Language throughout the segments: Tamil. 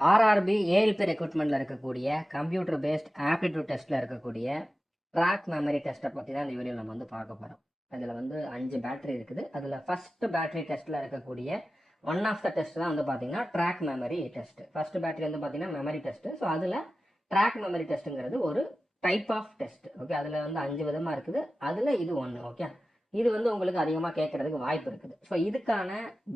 ஆர்ஆர்பி ஏஎல்பி ரெக்ரூட்மெண்ட்டில் இருக்கக்கூடிய கம்ப்யூட்டர் பேஸ்ட் ஆப்டிடியூட் டெஸ்ட்டில் இருக்கக்கூடிய ட்ராக் மெமரி டெஸ்ட்டை பற்றி தான் இந்த வீடியோ நம்ம வந்து பார்க்க போகிறோம். அதில் வந்து 5 பேட்டரி இருக்குது. அதில் ஃபஸ்ட்டு பேட்டரி டெஸ்ட்டில் இருக்கக்கூடிய ஒன் ஆஃப் த டெஸ்ட் தான் வந்து பார்த்தீங்கன்னா track memory test. First battery வந்து பார்த்தீங்கன்னா மெமரி டெஸ்ட்டு. ஸோ அதில் ட்ராக் மெமரி டெஸ்ட்டுங்கிறது ஒரு டைப் ஆஃப் டெஸ்ட். ஓகே, அதில் வந்து 5 விதமாக இருக்குது. அதில் இது ஒன்று. ஓகே, இது வந்து உங்களுக்கு அதிகமாக கேட்கறதுக்கு வாய்ப்பு இருக்குது. ஸோ இதுக்கான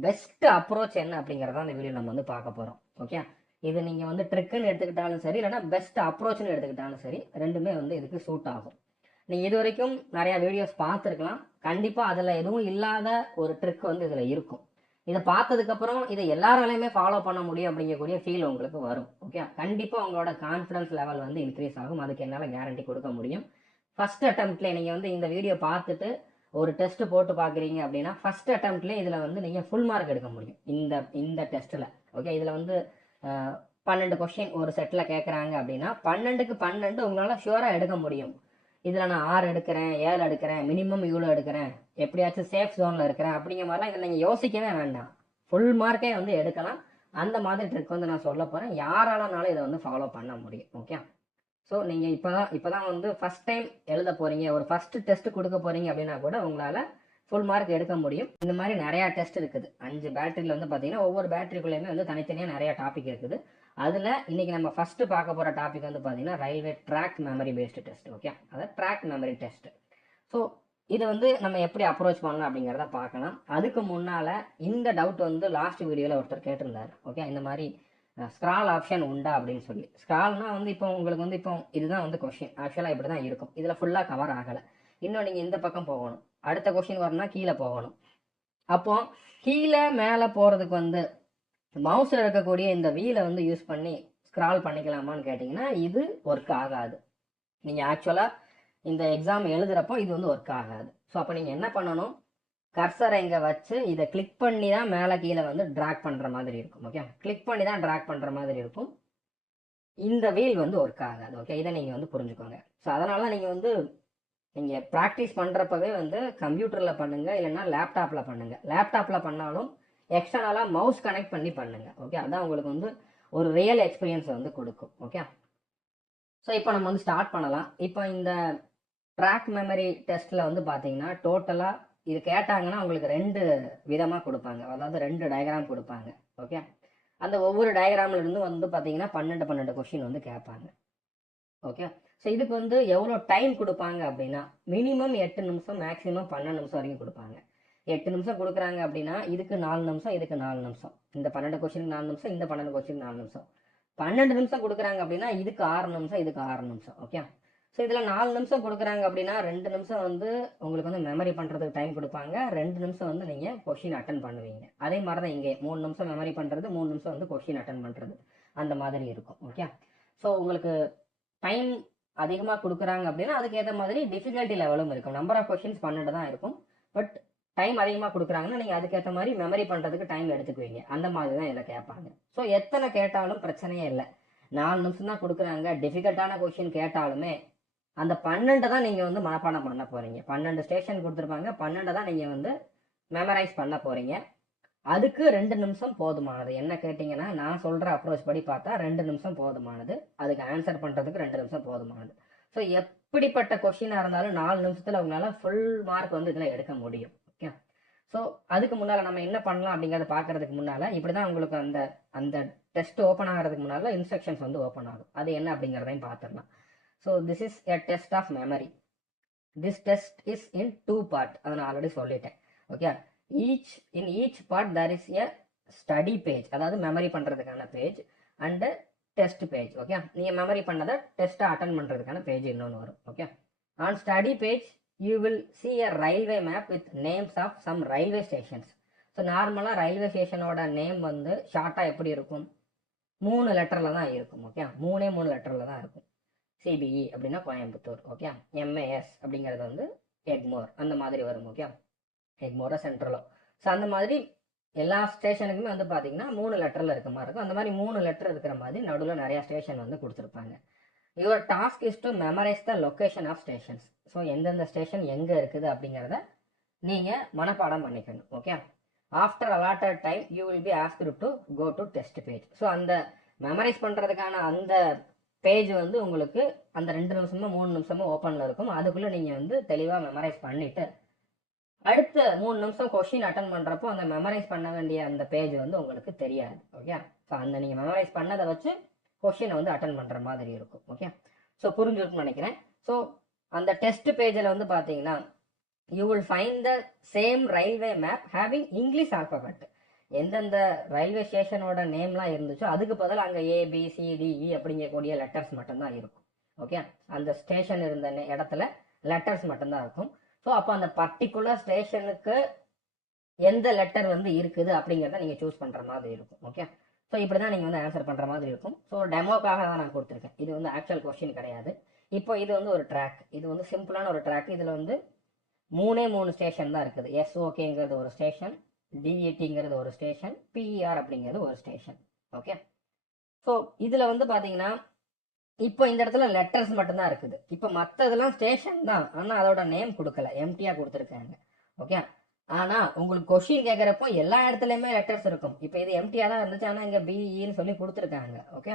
பெஸ்ட் அப்ரோச் என்ன அப்படிங்கிறத இந்த வீடியோ நம்ம வந்து பார்க்க போகிறோம். ஓகே, இது நீங்கள் வந்து ட்ரிக்குன்னு எடுத்துக்கிட்டாலும் சரி, இல்லைனா பெஸ்ட் அப்ரோச்னு எடுத்துக்கிட்டாலும் சரி, ரெண்டுமே வந்து இதுக்கு சூட் ஆகும். நீங்கள் இது வரைக்கும் நிறையா வீடியோஸ் பார்த்துருக்கலாம். கண்டிப்பாக அதில் எதுவும் இல்லாத ஒரு ட்ரிக் வந்து இதில் இருக்கும். இதை பார்த்ததுக்கப்புறம் இதை எல்லாராலையுமே ஃபாலோ பண்ண முடியும் அப்படிங்கக்கூடிய ஃபீல் உங்களுக்கு வரும். ஓகே, கண்டிப்பாக உங்களோட கான்ஃபிடன்ஸ் லெவல் வந்து இன்க்ரீஸ் ஆகும். அதுக்கு என்னால் கேரண்டி கொடுக்க முடியும். ஃபர்ஸ்ட் அட்டம்ப்ட்லேயே நீங்கள் வந்து இந்த வீடியோ பார்த்துட்டு ஒரு டெஸ்ட் போட்டு பார்க்குறீங்க அப்படின்னா ஃபர்ஸ்ட் அட்டம்ப்ட்லேயே இதில் வந்து நீங்கள் ஃபுல் மார்க் எடுக்க முடியும் இந்த டெஸ்ட்டில். ஓகே, இதில் வந்து 12 கொஸ்டின் ஒரு செட்டில் கேட்குறாங்க அப்படின்னா 12க்கு 12 உங்களால் ஷுவராக எடுக்க முடியும். இதில் நான் 6 எடுக்கிறேன், 7 எடுக்கிறேன், மினிமம் இவ்வளோ எடுக்கிறேன், எப்படியாச்சும் சேஃப் ஜோனில் இருக்கிறேன் அப்படிங்கிற மாதிரிலாம் இதில் நீங்கள் யோசிக்கவே வேண்டாம். ஃபுல் மார்க்கே வந்து எடுக்கலாம். அந்த மாதிரி ட்ரிக் வந்து நான் சொல்ல போகிறேன். யாராலனாலும் இதை வந்து ஃபாலோ பண்ண முடியும். ஓகே, ஸோ நீங்கள் இப்போ தான் வந்து ஃபஸ்ட் டைம் எழுத போகிறீங்க, ஒரு ஃபஸ்ட்டு டெஸ்ட் கொடுக்க போகிறீங்க அப்படின்னா கூட உங்களால் ஃபுல் மார்க் எடுக்க முடியும். இந்த மாதிரி நிறையா டெஸ்ட் இருக்குது. 5 பேட்டரியில் வந்து பார்த்தீங்கன்னா ஒவ்வொரு பேட்டரிக்குள்ளேயுமே வந்து தனித்தனியாக நிறையா டாபிக் இருக்குது. அதில் இன்றைக்கி நம்ம ஃபஸ்ட்டு பார்க்க போகிற டாபிக் வந்து பார்த்தீங்கன்னா railway track memory based test. Okay, அதாவது ட்ராக் மெமரி டெஸ்ட். ஸோ இதை வந்து நம்ம எப்படி அப்ரோச் பண்ணலாம் அப்படிங்கிறத பார்க்கலாம். அதுக்கு முன்னால் இந்த டவுட் வந்து லாஸ்ட் வீடியோவில் ஒருத்தர் கேட்டிருந்தார். ஓகே, இந்த மாதிரி ஸ்க்ரால் ஆப்ஷன் உண்டா அப்படின்னு சொல்லி. ஸ்க்ரால்னா வந்து இப்போ உங்களுக்கு வந்து இப்போ இதுதான் வந்து கொஸ்டின் ஆக்சுவலாக இப்படி தான் இருக்கும். இதில் ஃபுல்லாக கவர் ஆகலை. இன்னும் நீங்கள் இந்த பக்கம் போகணும், அடுத்த கொஸ்டின் வரணும்னா கீழே போகணும். அப்போ கீழே மேலே போகிறதுக்கு வந்து மவுஸில் இருக்கக்கூடிய இந்த வீலை வந்து யூஸ் பண்ணி ஸ்க்ரால் பண்ணிக்கலாமான்னு கேட்டிங்கன்னா இது ஒர்க் ஆகாது. நீங்கள் ஆக்சுவலாக இந்த எக்ஸாம் எழுதுகிறப்போ இது வந்து ஒர்க் ஆகாது. ஸோ அப்போ நீங்கள் என்ன பண்ணணும், கர்சரை இங்கே வச்சு இதை கிளிக் பண்ணி தான் மேலே கீழே வந்து ட்ராக் பண்ணுற மாதிரி இருக்கும். ஓகே, கிளிக் பண்ணி தான் ட்ராக் பண்ணுற மாதிரி இருக்கும். இந்த வீல் வந்து ஒர்க் ஆகாது. ஓகே, இதை நீங்கள் வந்து புரிஞ்சுக்கோங்க. ஸோ அதனால நீங்கள் வந்து நீங்கள் ப்ராக்டிஸ் பண்ணுறப்பவே வந்து கம்ப்யூட்டரில் பண்ணுங்கள், இல்லைன்னா லேப்டாப்பில் பண்ணுங்கள். லேப்டாப்பில் பண்ணாலும் எக்ஸ்டர்னலாக மவுஸ் கனெக்ட் பண்ணி பண்ணுங்கள். ஓகே, அதான் உங்களுக்கு வந்து ஒரு ரியல் எக்ஸ்பீரியன்ஸை வந்து கொடுக்கும். ஓகே, ஸோ இப்போ நம்ம வந்து ஸ்டார்ட் பண்ணலாம். இப்போ இந்த ட்ராக் மெமரி டெஸ்ட்டில் வந்து பார்த்தீங்கன்னா டோட்டலாக இது கேட்டாங்கன்னா உங்களுக்கு 2 விதமாக கொடுப்பாங்க. அதாவது 2 டயக்ராம் கொடுப்பாங்க. ஓகே, அந்த ஒவ்வொரு டயக்ராமில் இருந்து வந்து பார்த்தீங்கன்னா 12 கொஸ்டின் வந்து கேட்பாங்க. ஓகே, ஸோ இதுக்கு வந்து எவ்வளோ டைம் கொடுப்பாங்க அப்படின்னா மினிமம் 8 நிமிஷம், மேக்ஸிமம் 12 நிமிஷம் வரைக்கும் கொடுப்பாங்க. 8 நிமிஷம் கொடுக்குறாங்க அப்படின்னா இதுக்கு 4 நிமிஷம், இதுக்கு 4 நிமிஷம், இந்த 12 கொஸ்டினுக்கு 4 நிமிஷம், இந்த 12 கொஸ்டினுக்கு 4 நிமிஷம். 12 நிமிஷம் கொடுக்குறாங்க அப்படின்னா இதுக்கு 6 நிமிஷம், இதுக்கு 6 நிமிஷம். ஓகே, ஸோ இதில் 4 நிமிஷம் கொடுக்குறாங்க அப்படின்னா 2 நிமிஷம் வந்து உங்களுக்கு வந்து மெமரி பண்ணுறதுக்கு டைம் கொடுப்பாங்க. 2 நிமிஷம் வந்து நீங்கள் கொஸ்டின் அட்டன் பண்ணுவீங்க. அதே மாதிரி தான் இங்கே 3 நிமிஷம் மெமரி பண்ணுறது, 3 நிமிஷம் வந்து கொஸ்டின் அட்டன் பண்ணுறது, அந்த மாதிரி இருக்கும். ஓகே, ஸோ உங்களுக்கு டைம் அதிகமாக கொடுக்குறாங்க அப்படின்னா அதுக்கேற்ற மாதிரி டிஃபிகல்ட்டி லெவலும் இருக்கும். நம்பர் ஆஃப் கொஸ்டின்ஸ் 12 தான் இருக்கும். பட் டைம் அதிகமாக கொடுக்குறாங்கன்னா நீங்கள் அதுக்கேற்ற மாதிரி மெமரி பண்ணுறதுக்கு டைம் எடுத்துக்குவீங்க. அந்த மாதிரி தான் இதில் கேட்பாங்க. ஸோ எத்தனை கேட்டாலும் பிரச்சனையே இல்லை. 4 நிமிஷம் தான் கொடுக்குறாங்க. டிஃபிகல்ட்டான கொஸ்டின் கேட்டாலுமே அந்த 12 தான் நீங்கள் வந்து மனப்பாடம் பண்ண போகிறீங்க. 12 ஸ்டேஷன் கொடுத்துருப்பாங்க. 12 தான் நீங்கள் வந்து மெமரைஸ் பண்ண போகிறீங்க. அதுக்கு 2 நிமிஷம் போதுமானது. என்ன கேட்டிங்கன்னா நான் சொல்கிற அப்ரோச் படி பார்த்தா 2 நிமிஷம் போதுமானது. அதுக்கு ஆன்சர் பண்ணுறதுக்கு 2 நிமிஷம் போதுமானது. ஸோ எப்படிப்பட்ட கொஸ்டினாக இருந்தாலும் 4 நிமிஷத்தில் உங்களால் ஃபுல் மார்க் வந்து இதில் எடுக்க முடியும். ஓகே, ஸோ அதுக்கு முன்னால் நம்ம என்ன பண்ணலாம் அப்படிங்கிறத பார்க்கறதுக்கு முன்னால் இப்படி தான் உங்களுக்கு அந்த டெஸ்ட் ஓப்பன் ஆகிறதுக்கு முன்னால் இன்ஸ்ட்ரக்ஷன்ஸ் வந்து ஓப்பன் ஆகும். அது என்ன அப்படிங்கிறதையும் பார்த்துடலாம். So this is a test of memory. This test is in 2 part. அதை நான் ஆல்ரெடி சொல்லிட்டேன். Okay, in each part there is a study page, அதாவது மெமரி பண்ணுறதுக்கான page and test page. Okay, நீங்கள் மெமரி பண்ணதை டெஸ்ட்டை அட்டன் பண்ணுறதுக்கான பேஜ் இன்னொன்று வரும். Okay, on study page you will see a railway map with names of some railway stations. So நார்மலாக ரயில்வே ஸ்டேஷனோட நேம் வந்து ஷார்ட்டாக எப்படி இருக்கும், 3 லெட்டரில் தான் இருக்கும். ஓகே, 3 லெட்டரில் தான் இருக்கும். சிபிஇ அப்படின்னா கோயம்புத்தூர். ஓகே, எம்ஏஎஸ் அப்படிங்கிறது வந்து எக்மோர், அந்த மாதிரி வரும். ஓகே, எக்மோரோ சென்ட்ரலோ. ஸோ அந்த மாதிரி எல்லா ஸ்டேஷனுக்குமே வந்து பார்த்தீங்கன்னா 3 லெட்டரில் இருக்க மாதிரி இருக்கும். அந்த மாதிரி 3 லெட்டர் இருக்கிற மாதிரி நடுவில் நிறையா ஸ்டேஷன் வந்து கொடுத்துருப்பாங்க. Your task is to memorise the location of stations. So எந்தெந்த ஸ்டேஷன் எங்கே இருக்குது அப்படிங்கிறத நீங்கள் மனப்பாடம் பண்ணிக்கணும். Okay, after allotted time you will be asked to go to test page. So அந்த மெமரைஸ் பண்ணுறதுக்கான அந்த பேஜ் வந்து உங்களுக்கு அந்த 2 நிமிஷமோ 3 நிமிஷமோ ஓப்பனில் இருக்கும். அதுக்குள்ளே நீங்கள் வந்து தெளிவாக மெமரைஸ் பண்ணிவிட்டு அடுத்த 3 நிமிஷம் கொஷின் அட்டன் பண்ணுறப்போ அந்த மெமரைஸ் பண்ண வேண்டிய அந்த பேஜ் வந்து உங்களுக்கு தெரியாது. ஓகே, ஸோ அந்த நீங்கள் மெமரைஸ் பண்ணதை வச்சு கொஷினை வந்து அட்டன் பண்ணுற மாதிரி இருக்கும். ஓகே, ஸோ புரிஞ்சுருக்குன்னு நினைக்கிறேன். ஸோ அந்த டெஸ்ட் பேஜில் வந்து பார்த்தீங்கன்னா you will find the same railway map having English alphabet. எந்தெந்த ரயில்வே ஸ்டேஷனோட நேம்லாம் இருந்துச்சோ அதுக்கு பதில் அங்கே ABCDE அப்படிங்கக்கூடிய லெட்டர்ஸ் மட்டும்தான் இருக்கும். ஓகே, அந்த ஸ்டேஷன் இருந்த இடத்துல லெட்டர்ஸ் மட்டும்தான் இருக்கும். ஸோ அப்போ அந்த பர்டிகுலர் ஸ்டேஷனுக்கு எந்த லெட்டர் வந்து இருக்குது அப்படிங்கிறத நீங்கள் சூஸ் பண்ணுற மாதிரி இருக்கும். ஓகே, ஸோ இப்படி தான் நீங்கள் வந்து ஆன்சர் பண்ணுற மாதிரி இருக்கும். ஸோ டெமோக்காக தான் நான் கொடுத்துருக்கேன். இது வந்து ஆக்சுவல் கொஸ்டின் கிடையாது. இப்போ இது வந்து ஒரு ட்ராக், இது வந்து சிம்பிளான ஒரு ட்ராக். இதில் வந்து 3 ஸ்டேஷன் தான் இருக்குது. SOKங்கிறது ஒரு ஸ்டேஷன், DETங்கிறது ஒரு ஸ்டேஷன், PER அப்படிங்கிறது ஒரு ஸ்டேஷன். ஓகே, ஸோ இதில் வந்து பார்த்தீங்கன்னா இப்போ இந்த இடத்துல லெட்டர்ஸ் மட்டும்தான் இருக்குது. இப்போ மற்றதெல்லாம் ஸ்டேஷன் தான், ஆனால் அதோட நேம் கொடுக்கல, எம்டியாக கொடுத்துருக்காங்க. ஓகே, ஆனால் உங்களுக்கு கொஷின் கேட்குறப்போ எல்லா இடத்துலையுமே லெட்டர்ஸ் இருக்கும். இப்போ இது எம்டியாக தான் இருந்துச்சு, ஆனால் இங்கே BEன்னு சொல்லி கொடுத்துருக்காங்க. ஓகே,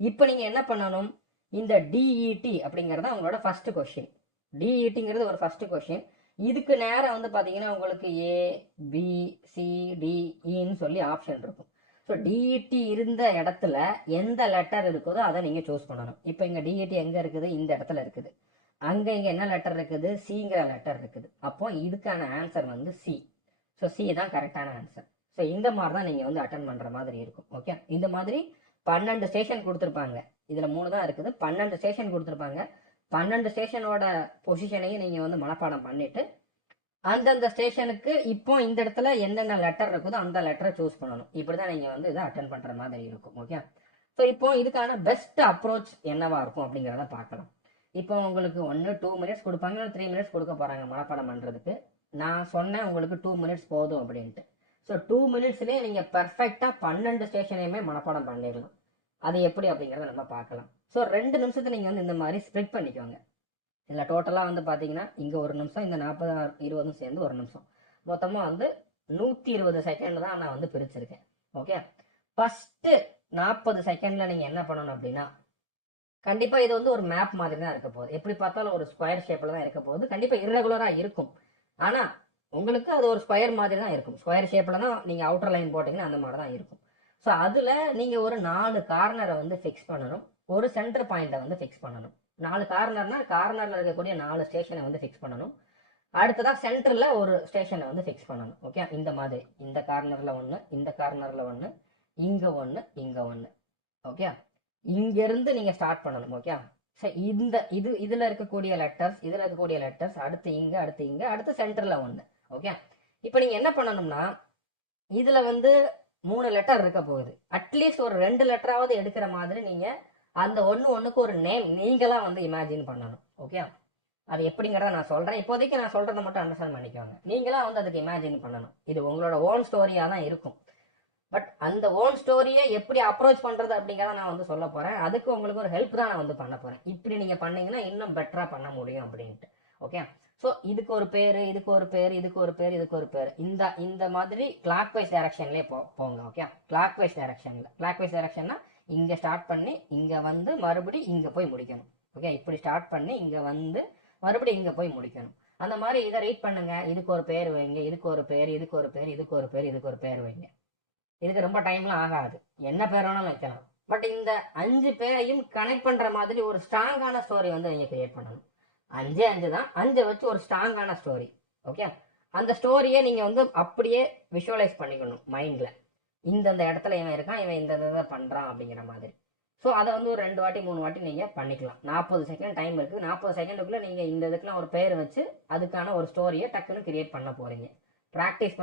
இப்போ நீங்கள் என்ன பண்ணணும், இந்த DET அப்படிங்கிறது உங்களோட ஃபர்ஸ்ட் கொஷின். DETங்கிறது ஒரு ஃபர்ஸ்ட் கொஷின். இதுக்கு நேரம் வந்து பார்த்தீங்கன்னா உங்களுக்கு ABCDEன்னு சொல்லி ஆப்ஷன் இருக்கும். ஸோ DET இருந்த இடத்துல எந்த லெட்டர் இருக்குதோ அதை நீங்கள் சூஸ் பண்ணணும். இப்போ இங்கே DET எங்கே இருக்குது, இந்த இடத்துல இருக்குது. அங்கே இங்கே என்ன லெட்டர் இருக்குது, சிங்கிற லெட்டர் இருக்குது. அப்போ இதுக்கான ஆன்சர் வந்து C. ஸோ C தான் கரெக்டான ஆன்சர். ஸோ இந்த மாதிரி தான் நீங்கள் வந்து அட்டன் பண்ணுற மாதிரி இருக்கும். ஓகே, இந்த மாதிரி 12 ஸ்டேஷன் கொடுத்துருப்பாங்க. இதில் 3 தான் இருக்குது, 12 ஸ்டேஷன் கொடுத்துருப்பாங்க. 12 ஸ்டேஷனோட பொசிஷனையும் நீங்கள் வந்து மனப்பாடம் பண்ணிட்டு அந்தந்த ஸ்டேஷனுக்கு இப்போ இந்த இடத்துல என்னென்ன லெட்டர் இருக்குதோ அந்த லெட்டரை சூஸ் பண்ணணும். இப்படி தான் நீங்கள் வந்து இதை அட்டன் பண்ணுற மாதிரி இருக்கும். ஓகே, ஸோ இப்போ இதுக்கான பெஸ்ட் அப்ரோச் என்னவா இருக்கும் அப்படிங்கிறத பார்க்கலாம். இப்போ உங்களுக்கு 2 மினிட்ஸ் கொடுப்பாங்க, 3 மினிட்ஸ் கொடுக்க போகிறாங்க மனப்பாடம் பண்ணுறதுக்கு. நான் சொன்னேன் உங்களுக்கு 2 மினிட்ஸ் போதும் அப்படின்ட்டு. ஸோ 2 மினிட்ஸ்லேயே நீங்கள் பர்ஃபெக்டாக 12 ஸ்டேஷனையுமே மனப்பாடம் பண்ணிடலாம். அது எப்படி அப்படிங்கிறத நம்ம பார்க்கலாம். ஸோ 2 நிமிஷத்தை நீங்கள் வந்து இந்த மாதிரி ஸ்ப்ளிட் பண்ணிக்கோங்க. இதில் டோட்டலாக வந்து பார்த்தீங்கன்னா இங்கே 1 நிமிஷம், இந்த 40 20 சேர்ந்து 1 நிமிஷம், மொத்தமாக வந்து 120 செகண்ட் தான் நான் வந்து பிரிச்சிருக்கேன். ஓகே, ஃபஸ்ட்டு 40 செகண்டில் நீங்கள் என்ன பண்ணணும் அப்படின்னா, கண்டிப்பாக இது வந்து ஒரு மேப் மாதிரி தான் இருக்க போகுது. எப்படி பார்த்தாலும் ஒரு ஸ்கொயர் ஷேப்பில் தான் இருக்க போகுது. கண்டிப்பாக இர்ரெகுலராக இருக்கும், ஆனால் உங்களுக்கு அது ஒரு ஸ்கொயர் மாதிரி தான் இருக்கும். ஸ்கொயர் ஷேப்பில் தான் நீங்கள் அவுட்டர் லைன் போட்டிங்கன்னா அந்த மாதிரி தான் இருக்கும். ஸோ அதில் நீங்கள் ஒரு 4 கார்னரை வந்து ஃபிக்ஸ் பண்ணணும், ஒரு சென்டர் பாயிண்ட்டை வந்து ஃபிக்ஸ் பண்ணணும். 4 கார்னர்னா கார்னரில் இருக்கக்கூடிய 4 ஸ்டேஷனை வந்து ஃபிக்ஸ் பண்ணணும். அடுத்ததாக சென்டரில் ஒரு ஸ்டேஷனை வந்து ஃபிக்ஸ் பண்ணணும். ஓகே, இந்த மாதிரி இந்த கார்னரில் 1, இந்த கார்னரில் 1, இங்கே 1, இங்கே 1. ஓகே, இங்கேருந்து நீங்கள் ஸ்டார்ட் பண்ணணும். ஓகே, சரி, இதில் இருக்கக்கூடிய லெட்டர்ஸ் அடுத்து இங்கே, அடுத்து இங்கே, அடுத்து சென்டரில் 1. ஓகே, இப்போ நீங்கள் என்ன பண்ணணும்னா இதில் வந்து 3 லெட்டர் இருக்க போகுது. அட்லீஸ்ட் ஒரு 2 லெட்டராவது எடுக்கிற மாதிரி நீங்கள் அந்த ஒன்றுக்கு ஒரு நேம் நீங்களா வந்து இமேஜின் பண்ணணும். ஓகே, அது எப்படிங்கிறத நான் சொல்கிறேன். இப்போதைக்கு நான் சொல்கிறத மட்டும் அண்டர்ஸ்டாண்ட் பண்ணிக்கோங்க. நீங்களா வந்து அதுக்கு இமேஜின் பண்ணணும். இது உங்களோட ஓன் ஸ்டோரியாக தான் இருக்கும். பட் அந்த ஓன் ஸ்டோரியை எப்படி அப்ரோச் பண்ணுறது அப்படிங்கிறத நான் வந்து சொல்ல போகிறேன். அதுக்கு உங்களுக்கு ஒரு ஹெல்ப் தான் நான் வந்து பண்ண போகிறேன். இப்படி நீங்கள் பண்ணீங்கன்னா இன்னும் பெட்டராக பண்ண முடியும் அப்படின்ட்டு. ஓகே, ஸோ இதுக்கு ஒரு பேர், இதுக்கு ஒரு பேர், இதுக்கு ஒரு பேர், இதுக்கு ஒரு பேர், இந்த மாதிரி கிளாக் வைஸ் டைரக்ஷன்லேயே போங்க. ஓகே, கிளாக் வைஸ் டைரக்ஷன்னா இங்கே ஸ்டார்ட் பண்ணி இங்கே வந்து மறுபடியும் இங்கே போய் முடிக்கணும். ஓகே, இப்படி ஸ்டார்ட் பண்ணி இங்கே வந்து மறுபடியும் இங்கே போய் முடிக்கணும். அந்த மாதிரி இதை ரீட் பண்ணுங்க. இதுக்கு ஒரு பேர் வைங்க, இதுக்கு ஒரு பேர், இதுக்கு ஒரு பேர், இதுக்கு ஒரு பேர், இதுக்கு ஒரு பேர் வைங்க. இதுக்கு ரொம்ப டைம்லாம் ஆகாது, என்ன பேர் வேணாலும் வைக்கலாம். பட் இந்த 5 பேரையும் கனெக்ட் பண்ணுற மாதிரி ஒரு ஸ்ட்ராங்கான ஸ்டோரி வந்து நீங்கள் கிரியேட் பண்ணணும். 5 தான், 5 வச்சு ஒரு ஸ்ட்ராங்கான ஸ்டோரி. ஓகே, அந்த ஸ்டோரியை நீங்கள் வந்து அப்படியே விஷுவலைஸ் பண்ணிக்கணும் மைண்டில். இந்த இடத்துல இவன் இருக்கான், இவன் இந்த இதை பண்ணுறான் அப்படிங்கிற மாதிரி. ஸோ அதை வந்து ஒரு 2 வாட்டி 3 வாட்டி நீங்கள் பண்ணிக்கலாம். 40 செகண்ட் டைம் இருக்குது. 40 செகண்டுக்குள்ளே நீங்கள் இந்த இதுக்கெலாம் ஒரு பேர் வச்சு அதுக்கான ஒரு ஸ்டோரியை டக்குன்னு கிரியேட் பண்ண போகிறீங்க. ப்ராக்டிஸ்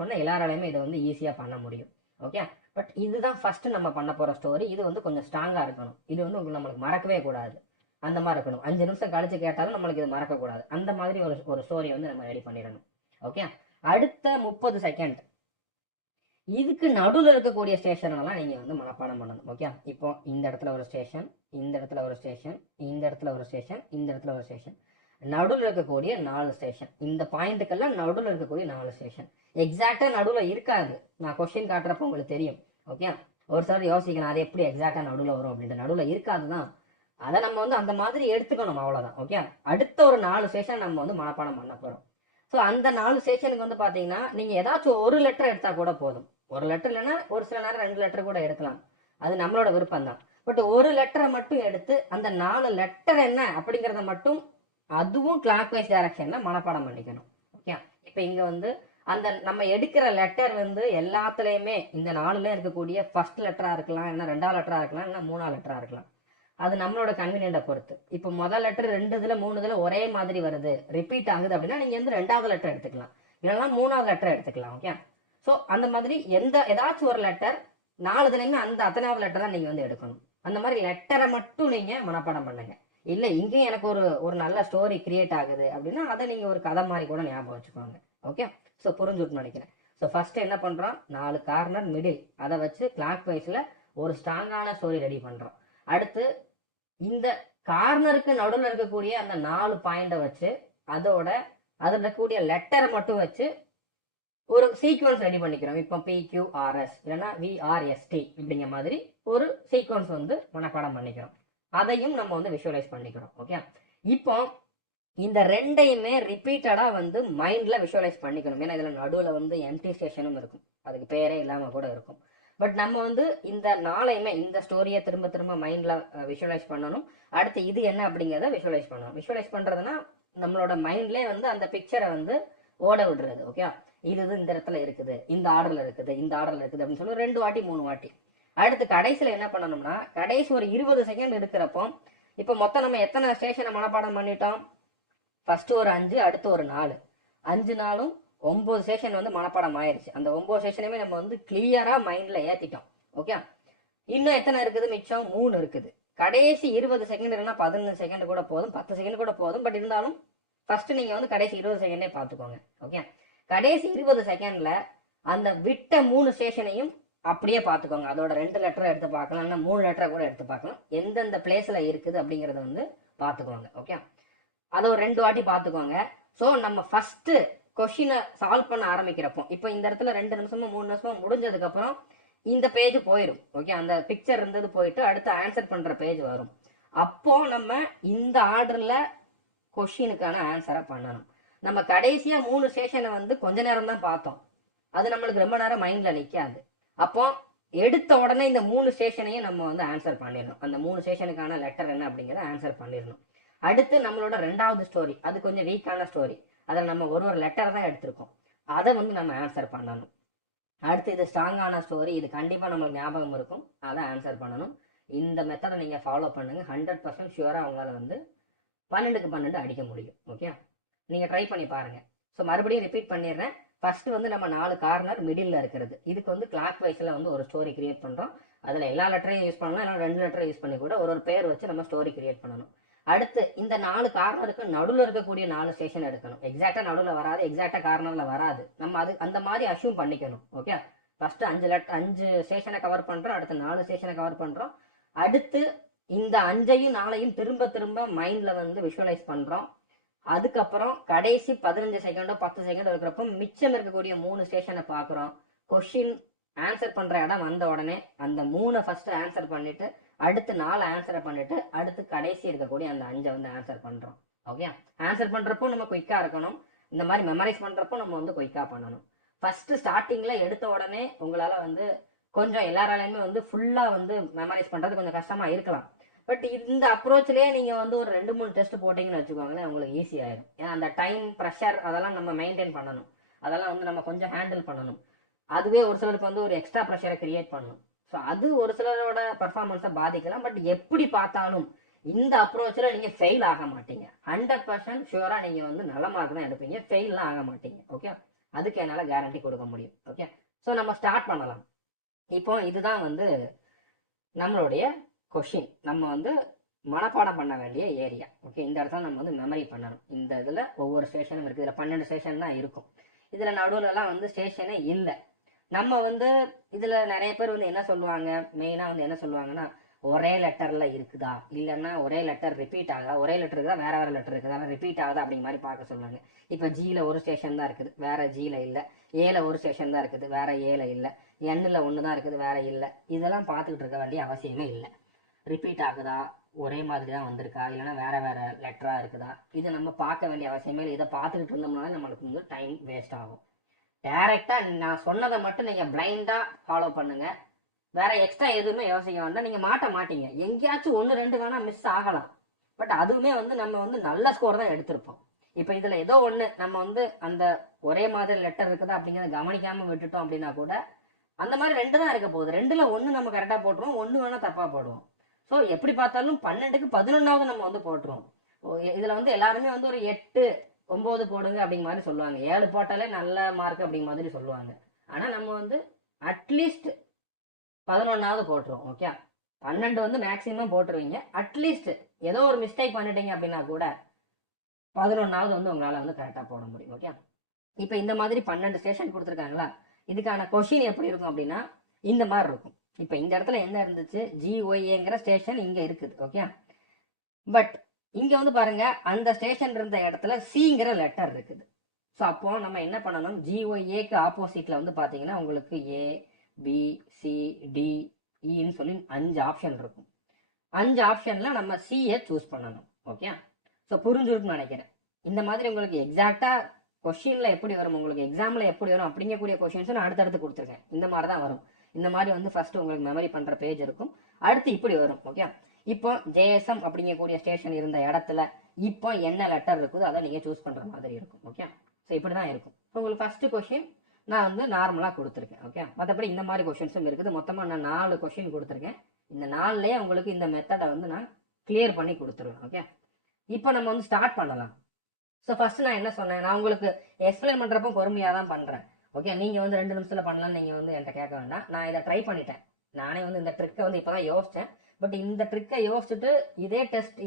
பண்ண எல்லாராலையுமே இதை வந்து ஈஸியாக பண்ண முடியும். ஓகே, பட் இதுதான் ஃபஸ்ட்டு நம்ம பண்ண போகிற ஸ்டோரி. இது வந்து கொஞ்சம் ஸ்ட்ராங்காக இருக்கணும். இது வந்து நம்மளுக்கு மறக்கவே கூடாது. அந்த மாதிரி இருக்கணும். 5 நிமிஷம் கழிச்சு கேட்டாலும் நம்மளுக்கு இது மறக்கக்கூடாது. அந்த மாதிரி ஒரு ஸ்டோரி வந்து நம்ம ரெடி பண்ணிடணும். ஓகே, அடுத்த 30 செகண்ட் இதுக்கு நடுவில் இருக்கக்கூடிய ஸ்டேஷனெல்லாம் நீங்கள் வந்து மனப்பாடம் பண்ணணும். ஓகே, இப்போ இந்த இடத்துல ஒரு ஸ்டேஷன், இந்த இடத்துல ஒரு ஸ்டேஷன், இந்த இடத்துல ஒரு ஸ்டேஷன், இந்த இடத்துல ஒரு ஸ்டேஷன், நடுவில் இருக்கக்கூடிய 4 ஸ்டேஷன். இந்த பாயிண்ட்டுக்கெல்லாம் நடுவில் இருக்கக்கூடிய 4 ஸ்டேஷன். எக்ஸாக்டாக நடுவில் இருக்காது, நான் கொஸ்டின் காட்டுறப்போ உங்களுக்கு தெரியும். ஓகே, ஒரு சிலர் யோசிக்கலாம் அது எப்படி எக்ஸாக்டா நடுவில் வரும் அப்படின்ட்டு. நடுவில் இருக்காதுதான், அதை நம்ம வந்து அந்த மாதிரி எடுத்துக்கணும், அவ்வளவுதான். ஓகே, அடுத்த ஒரு 4 செஷன் நம்ம வந்து மனப்பாடம் பண்ண போறோம். ஸோ அந்த 4 செஷனுக்கு வந்து பாத்தீங்கன்னா நீங்க ஏதாச்சும் ஒரு லெட்டர் எடுத்தா கூட போதும். ஒரு லெட்டர் இல்லைன்னா ஒரு சில நேரம் 2 லெட்டர் கூட எடுக்கலாம், அது நம்மளோட விருப்பம் தான். பட் ஒரு லெட்டரை மட்டும் எடுத்து அந்த 4 லெட்டர் என்ன அப்படிங்கறத மட்டும் அதுவும் கிளாக் வைஸ் டைரக்ஷன்ல மனப்பாடம் பண்ணிக்கணும். ஓகே, இப்போ இங்க வந்து அந்த நம்ம எடுக்கிற லெட்டர் வந்து எல்லாத்துலயுமே இந்த 4ல இருக்கக்கூடிய ஃபர்ஸ்ட் லெட்டரா இருக்கலாம், இல்லைன்னா 2வது லெட்டரா இருக்கலாம், இல்லைன்னா 3வது லெட்டரா இருக்கலாம். அது நம்மளோட கன்வீனியன்ட்டை பொறுத்து. இப்போ முதல் லெட்டர் 2 இதுல 3 இதுல ஒரே மாதிரி வருது, ரிப்பீட் ஆகுது அப்படின்னா நீங்க வந்து 2வது லெட்டர் எடுத்துக்கலாம், இல்லைன்னா 3வது லெட்டர் எடுத்துக்கலாம். ஓகே, ஸோ அந்த மாதிரி ஏதாச்சும் ஒரு லெட்டர் 4 இதுலையுமே அந்த அத்தனாவது லெட்டர் தான் நீங்க வந்து எடுக்கணும். அந்த மாதிரி லெட்டரை மட்டும் நீங்க மனப்பாடம் பண்ணுங்க. இல்ல இங்கேயும் எனக்கு ஒரு நல்ல ஸ்டோரி கிரியேட் ஆகுது அப்படின்னா அதை நீங்க ஒரு கதை மாதிரி கூட ஞாபகம் வச்சுக்கோங்க. ஓகே, ஸோ புரிஞ்சுட்டு நினைக்கிறேன். ஸோ ஃபர்ஸ்ட் என்ன பண்றோம், 4 கார்னர் மிடில் அதை வச்சு கிளாக் வைஸ்ல ஒரு ஸ்ட்ராங்கான ஸ்டோரி ரெடி பண்றோம். அடுத்து இந்த கார்னருக்கு நடுவில் இருக்கக்கூடிய அந்த 4 பாயிண்டை வச்சு அதில் இருக்கக்கூடிய லெட்டரை மட்டும் வச்சு ஒரு சீக்வன்ஸ் ரெடி பண்ணிக்கிறோம். இப்போ PQRS இல்லைன்னா VRST இப்படிங்கிற மாதிரி ஒரு சீக்வன்ஸ் வந்து மனப்பாடம் பண்ணிக்கிறோம். அதையும் நம்ம வந்து விஷுவலைஸ் பண்ணிக்கிறோம். ஓகே, இப்போ இந்த ரெண்டையுமே ரிப்பீட்டடா வந்து மைண்ட்ல விஷுவலைஸ் பண்ணிக்கணும். ஏன்னா இதுல நடுவில் வந்து எம்டி ஸ்டேஷனும் இருக்கும், அதுக்கு பேரே இல்லாம கூட இருக்கும். பட் நம்ம வந்து இந்த 4யுமே இந்த ஸ்டோரியை திரும்ப திரும்ப மைண்ட்ல விஷுவலைஸ் பண்ணணும். அடுத்து இது என்ன அப்படிங்கிறத விஷுவலைஸ் பண்ணணும். விஷுவலைஸ் பண்றதுன்னா நம்மளோட மைண்ட்லேயே வந்து அந்த பிக்சரை வந்து ஓட விடுறது. ஓகே, இது இந்த இடத்துல இருக்குது, இந்த ஆர்டர்ல இருக்குது, இந்த ஆர்டர்ல இருக்குது அப்படின்னு சொல்லி 2 வாட்டி 3 வாட்டி. அடுத்து கடைசியில என்ன பண்ணணும்னா கடைசி ஒரு 20 செகண்ட் இருக்கிறப்போ இப்போ மொத்தம் நம்ம எத்தனை ஸ்டேஷனை மனப்பாடம் பண்ணிட்டோம், ஃபர்ஸ்ட் ஒரு 5, அடுத்து ஒரு 4, 5 நாளும் 9 செஷன் வந்து மனப்பாடம் ஆயிருச்சு. அந்த 9 செஷனுமே நம்ம வந்து கிளியரா மைண்ட்ல ஏத்திட்டோம். ஓகே, இன்னும் எத்தனை இருக்குது, மிச்சம் 3 இருக்குது. கடைசி 20 செகண்ட் இல்லைன்னா 15 செகண்ட் கூட போதும், 10 செகண்ட் கூட போதும். பட் இருந்தாலும் ஃபர்ஸ்ட் நீங்க வந்து கடைசி 20 செகண்டே பார்த்துக்கோங்க. ஓகே, கடைசி 20 செகண்ட்ல அந்த விட்ட 3 ஸ்டேஷனையும் அப்படியே பார்த்துக்கோங்க. அதோட 2 லெட்டரை எடுத்து பார்க்கலாம், இல்லைன்னா 3 லெட்டரை கூட எடுத்து பார்க்கலாம். எந்தெந்த பிளேஸ்ல இருக்குது அப்படிங்கறத வந்து பார்த்துக்கோங்க. ஓகே, அதை ஒரு 2 வாட்டி பார்த்துக்கோங்க. ஸோ நம்ம ஃபர்ஸ்ட் கொஸ்டினை சால்வ் பண்ண ஆரம்பிக்கிறப்போ இப்போ இந்த இடத்துல 2 நிமிஷமோ 3 நிமிஷமோ முடிஞ்சதுக்கு அப்புறம் இந்த பேஜ் போயிடும். ஓகே, அந்த பிக்சர் இருந்தது போயிட்டு அடுத்து ஆன்சர் பண்ற பேஜ் வரும். அப்போ நம்ம இந்த ஆர்டர்ல கொஸ்டினுக்கான ஆன்சரை பண்ணணும். நம்ம கடைசியா 3 ஸ்டேஷனை வந்து கொஞ்ச நேரம் தான் பார்த்தோம், அது நம்மளுக்கு ரொம்ப நேரம் மைண்ட்ல நிக்காது. அப்போ எடுத்த உடனே இந்த 3 ஸ்டேஷனையும் நம்ம வந்து ஆன்சர் பண்ணிடணும். அந்த 3 ஸ்டேஷனுக்கான லெட்டர் என்ன அப்படிங்கிறத ஆன்சர் பண்ணிடணும். அடுத்து நம்மளோட 2வது ஸ்டோரி, அது கொஞ்சம் வீக்கான ஸ்டோரி, அதில் நம்ம ஒரு லெட்டர் தான் எடுத்திருக்கோம், அதை வந்து நம்ம ஆன்சர் பண்ணணும். அடுத்து இது ஸ்ட்ராங்கான ஸ்டோரி, இது கண்டிப்பாக நம்மளுக்கு ஞாபகம் இருக்கும், அதை ஆன்சர் பண்ணணும். இந்த மெத்தடை நீங்கள் ஃபாலோ பண்ணுங்க, 100% ஷியூராக அவங்களால வந்து 12க்கு 12 அடிக்க முடியும். ஓகே, நீங்கள் ட்ரை பண்ணி பாருங்க. ஸோ மறுபடியும் ரிப்பீட் பண்ணிடுறேன். ஃபர்ஸ்ட் வந்து நம்ம 4 கார்னர் மிடில் இருக்கிறது, இதுக்கு வந்து கிளாக் வைஸ்ல வந்து ஒரு ஸ்டோரி கிரியேட் பண்றோம். அதுல எல்லா லெட்டரையும் யூஸ் பண்ணலாம், இல்லை 2 லெட்டரை யூஸ் பண்ணி கூட ஒரு பேர் வச்சு நம்ம ஸ்டோரி கிரியேட் பண்ணணும். அடுத்து இந்த 4 கார்னருக்கு நடுவில் இருக்கக்கூடிய 4 ஸ்டேஷன் எடுக்கணும். எக்ஸாக்டா நடுவில் வராது, எக்ஸாக்டா கார்னர்ல வராது, நம்ம அது அந்த மாதிரி அஷ்யூம் பண்ணிக்கணும். ஓகே, ஃபர்ஸ்ட் 5 ஸ்டேஷனை கவர் பண்றோம், அடுத்து 4 ஸ்டேஷனை கவர் பண்றோம். அடுத்து இந்த 5ஐயும் 4ஐயும் திரும்ப திரும்ப மைண்ட்ல வந்து விஷுவலைஸ் பண்றோம். அதுக்கப்புறம் கடைசி 15 செகண்டோ 10 செகண்டோ இருக்கிறப்போ மிச்சம் இருக்கக்கூடிய 3 ஸ்டேஷனை பார்க்குறோம். கொஸ்டின் ஆன்சர் பண்ற இடம் வந்த உடனே அந்த 3 ஃபர்ஸ்ட் ஆன்சர் பண்ணிட்டு அடுத்து 4 ஆன்சரை பண்ணிட்டு அடுத்து கடைசி இருக்கக்கூடிய அந்த 5 வந்து ஆன்சர் பண்றோம். ஓகே, ஆன்சர் பண்றப்போ நம்ம குயிக்கா இருக்கணும், இந்த மாதிரி மெமரைஸ் பண்றப்போ நம்ம வந்து குயிக்கா பண்ணணும். ஃபர்ஸ்ட் ஸ்டார்டிங்ல எடுத்த உடனே உங்களால வந்து கொஞ்சம் எல்லாராலையுமே வந்து ஃபுல்லா வந்து மெமரைஸ் பண்றது கொஞ்சம் கஷ்டமா இருக்கலாம். பட் இந்த அப்ரோச்லயே நீங்க வந்து ஒரு 2-3 டெஸ்ட் போட்டீங்கன்னு வச்சுக்கோங்களேன், உங்களுக்கு ஈஸி ஆயிடும். ஏன்னா அந்த டைம் ப்ரெஷர் அதெல்லாம் நம்ம மெயின்டைன் பண்ணணும், அதெல்லாம் வந்து நம்ம கொஞ்சம் ஹேண்டில் பண்ணணும். அதுவே ஒரு சிலருக்கு வந்து ஒரு எக்ஸ்ட்ரா ப்ரெஷரை கிரியேட் பண்ணணும். ஸோ அது ஒரு சிலரோட பர்ஃபார்மன்ஸை பாதிக்கலாம். பட் எப்படி பார்த்தாலும் இந்த அப்ரோச்சில் நீங்கள் ஃபெயில் ஆக மாட்டீங்க. 100% ஷுவராக நீங்கள் வந்து நல்ல மார்க் தான் எடுப்பீங்க, ஃபெயில்லாம் ஆக மாட்டீங்க. ஓகே, அதுக்கு என்னால் கேரண்டி கொடுக்க முடியும். ஓகே, ஸோ நம்ம ஸ்டார்ட் பண்ணலாம். இப்போ இதுதான் வந்து நம்மளுடைய கொஷின், நம்ம வந்து மனப்பாடம் பண்ண வேண்டிய ஏரியா. ஓகே, இந்த இடத்துல நம்ம வந்து மெமரி பண்ணணும். இந்த இதில் ஒவ்வொரு ஸ்டேஷனும் இருக்குது, இதில் 12 ஸ்டேஷன் தான் இருக்கும். இதில் நடுவுலலாம் வந்து ஸ்டேஷனே இல்லை. நம்ம வந்து இதில் நிறைய பேர் வந்து என்ன சொல்லுவாங்க, மெயினாக வந்து என்ன சொல்லுவாங்கன்னா ஒரே லெட்டரில் இருக்குதா, இல்லைன்னா ஒரே லெட்டர் ரிப்பீட் ஆகுதா, ஒரே லெட்டர் இருக்குதா வேற வேற லெட்டர் இருக்குதா, ரிப்பீட் ஆகுதா அப்படிங்கிற மாதிரி பார்க்க சொல்லுவாங்க. இப்போ ஜியில் ஒரு ஸ்டேஷன் தான் இருக்குது, வேற ஜியில் இல்லை. ஏல ஒரு ஸ்டேஷன் தான் இருக்குது, வேற ஏல இல்லை. எண்ணில் ஒன்று தான் இருக்குது, வேற இல்லை. இதெல்லாம் பார்த்துக்கிட்டு இருக்க வேண்டிய அவசியமே இல்லை. ரிப்பீட் ஆகுதா, ஒரே மாதிரி தான் வந்திருக்கா, இல்லைன்னா வேற வேற லெட்டராக இருக்குதா, இதை நம்ம பார்க்க வேண்டிய அவசியமே இல்லை. இதை பார்த்துக்கிட்டு இருந்தோம்னால நம்மளுக்கு வந்து டைம் வேஸ்ட் ஆகும். டைரெக்டாக நான் சொன்னதை மட்டும் நீங்கள் பிளைண்டாக ஃபாலோ பண்ணுங்கள். வேற எக்ஸ்ட்ரா எதுவுமே யோசிக்க வேண்டாம். நீங்கள் மாட்ட மாட்டீங்க. எங்கேயாச்சும் 1-2 வேணால் மிஸ் ஆகலாம். பட் அதுவுமே வந்து நம்ம வந்து நல்ல ஸ்கோர் தான் எடுத்திருப்போம். இப்போ இதில் ஏதோ ஒன்று நம்ம வந்து அந்த ஒரே மாதிரி லெட்டர் இருக்குதா அப்படிங்கிறத கவனிக்காமல் விட்டுட்டோம் அப்படின்னா கூட அந்த மாதிரி 2 தான் இருக்க போகுது. 2ல் 1 நம்ம கரெக்டாக போட்டுருவோம், 1 வேணால் தப்பாக போடுவோம். ஸோ எப்படி பார்த்தாலும் 12க்கு 11வது நம்ம வந்து போட்டுருவோம். இதில் வந்து எல்லாருமே வந்து ஒரு 8, 9 போடுங்க அப்படிங்கிற மாதிரி சொல்லுவாங்க. 7 போட்டாலே நல்ல மார்க் அப்படிங்கிற மாதிரி சொல்லுவாங்க. ஆனால் நம்ம வந்து அட்லீஸ்ட் 11வது போட்டுருவோம். ஓகே, 12 வந்து மேக்ஸிமம் போட்டுருவீங்க. அட்லீஸ்ட் ஏதோ ஒரு மிஸ்டேக் பண்ணிட்டீங்க அப்படின்னா கூட 11வது வந்து உங்களால் வந்து கரெக்டாக போட முடியும். ஓகே, இப்போ இந்த மாதிரி 12 ஸ்டேஷன் கொடுத்துருக்காங்களா, இதுக்கான கொஷின் எப்படி இருக்கும் அப்படின்னா இந்த மாதிரி இருக்கும். இப்போ இந்த இடத்துல என்ன இருந்துச்சு, GOAங்கிற ஸ்டேஷன் இங்கே இருக்குது. ஓகே, பட் இங்கே வந்து பாருங்க, அந்த ஸ்டேஷன் இருந்த இடத்துல சிங்கிற லெட்டர் இருக்குது. ஸோ அப்போ நம்ம என்ன பண்ணணும், GOAக்கு ஆப்போசிட்ல வந்து பார்த்தீங்கன்னா உங்களுக்கு ABCDEன்னு சொல்லி 5 ஆப்ஷன் இருக்கும். 5 ஆப்ஷன்ல நம்ம சியை சூஸ் பண்ணணும். ஓகே, ஸோ புரிஞ்சிருக்குன்னு நினைக்கிறேன். இந்த மாதிரி உங்களுக்கு எக்ஸாக்டா கொஸ்டின்ல எப்படி வரும், உங்களுக்கு எக்ஸாம்ல எப்படி வரும் அப்படிங்கக்கூடிய கொஸ்டின்ஸ் நான் அடுத்தடுத்து கொடுத்துருக்கேன். இந்த மாதிரி தான் வரும். இந்த மாதிரி வந்து ஃபர்ஸ்ட் உங்களுக்கு மெமரி பண்ற பேஜ் இருக்கும், அடுத்து இப்படி வரும். ஓகே, இப்போ JSM அப்படிங்கக்கூடிய ஸ்டேஷன் இருந்த இடத்துல இப்போ என்ன லெட்டர் இருக்குதோ அதை நீங்க சூஸ் பண்ற மாதிரி இருக்கும். ஓகே, ஸோ இப்படி தான் இருக்கும். ஸோ உங்களுக்கு ஃபர்ஸ்ட் கொஸ்டின் நான் வந்து நார்மலாக கொடுத்துருக்கேன். ஓகே, மற்றபடி இந்த மாதிரி கொஸ்டின்ஸும் இருக்குது. மொத்தமாக நான் 4 கொஸ்டின் கொடுத்துருக்கேன். இந்த 4லயே உங்களுக்கு இந்த மெத்தடை வந்து நான் கிளியர் பண்ணி கொடுத்துருவேன். ஓகே, இப்போ நம்ம வந்து ஸ்டார்ட் பண்ணலாம். ஸோ ஃபர்ஸ்ட் நான் என்ன சொன்னேன், நான் உங்களுக்கு எக்ஸ்பிளைன் பண்ணுறப்போ பொறுமையாக தான் பண்ணுறேன். ஓகே, நீங்கள் வந்து 2 நிமிஷத்தில் பண்ணலாம்னு நீங்கள் வந்து என்கிட்ட கேட்க வேண்டாம். நான் இதை ட்ரை பண்ணிட்டேன். நானே வந்து இந்த ட்ரிக்கை வந்து இப்போ தான் யோசித்தேன். பட் இந்த ட்ரிக்கை யோசிச்சுட்டு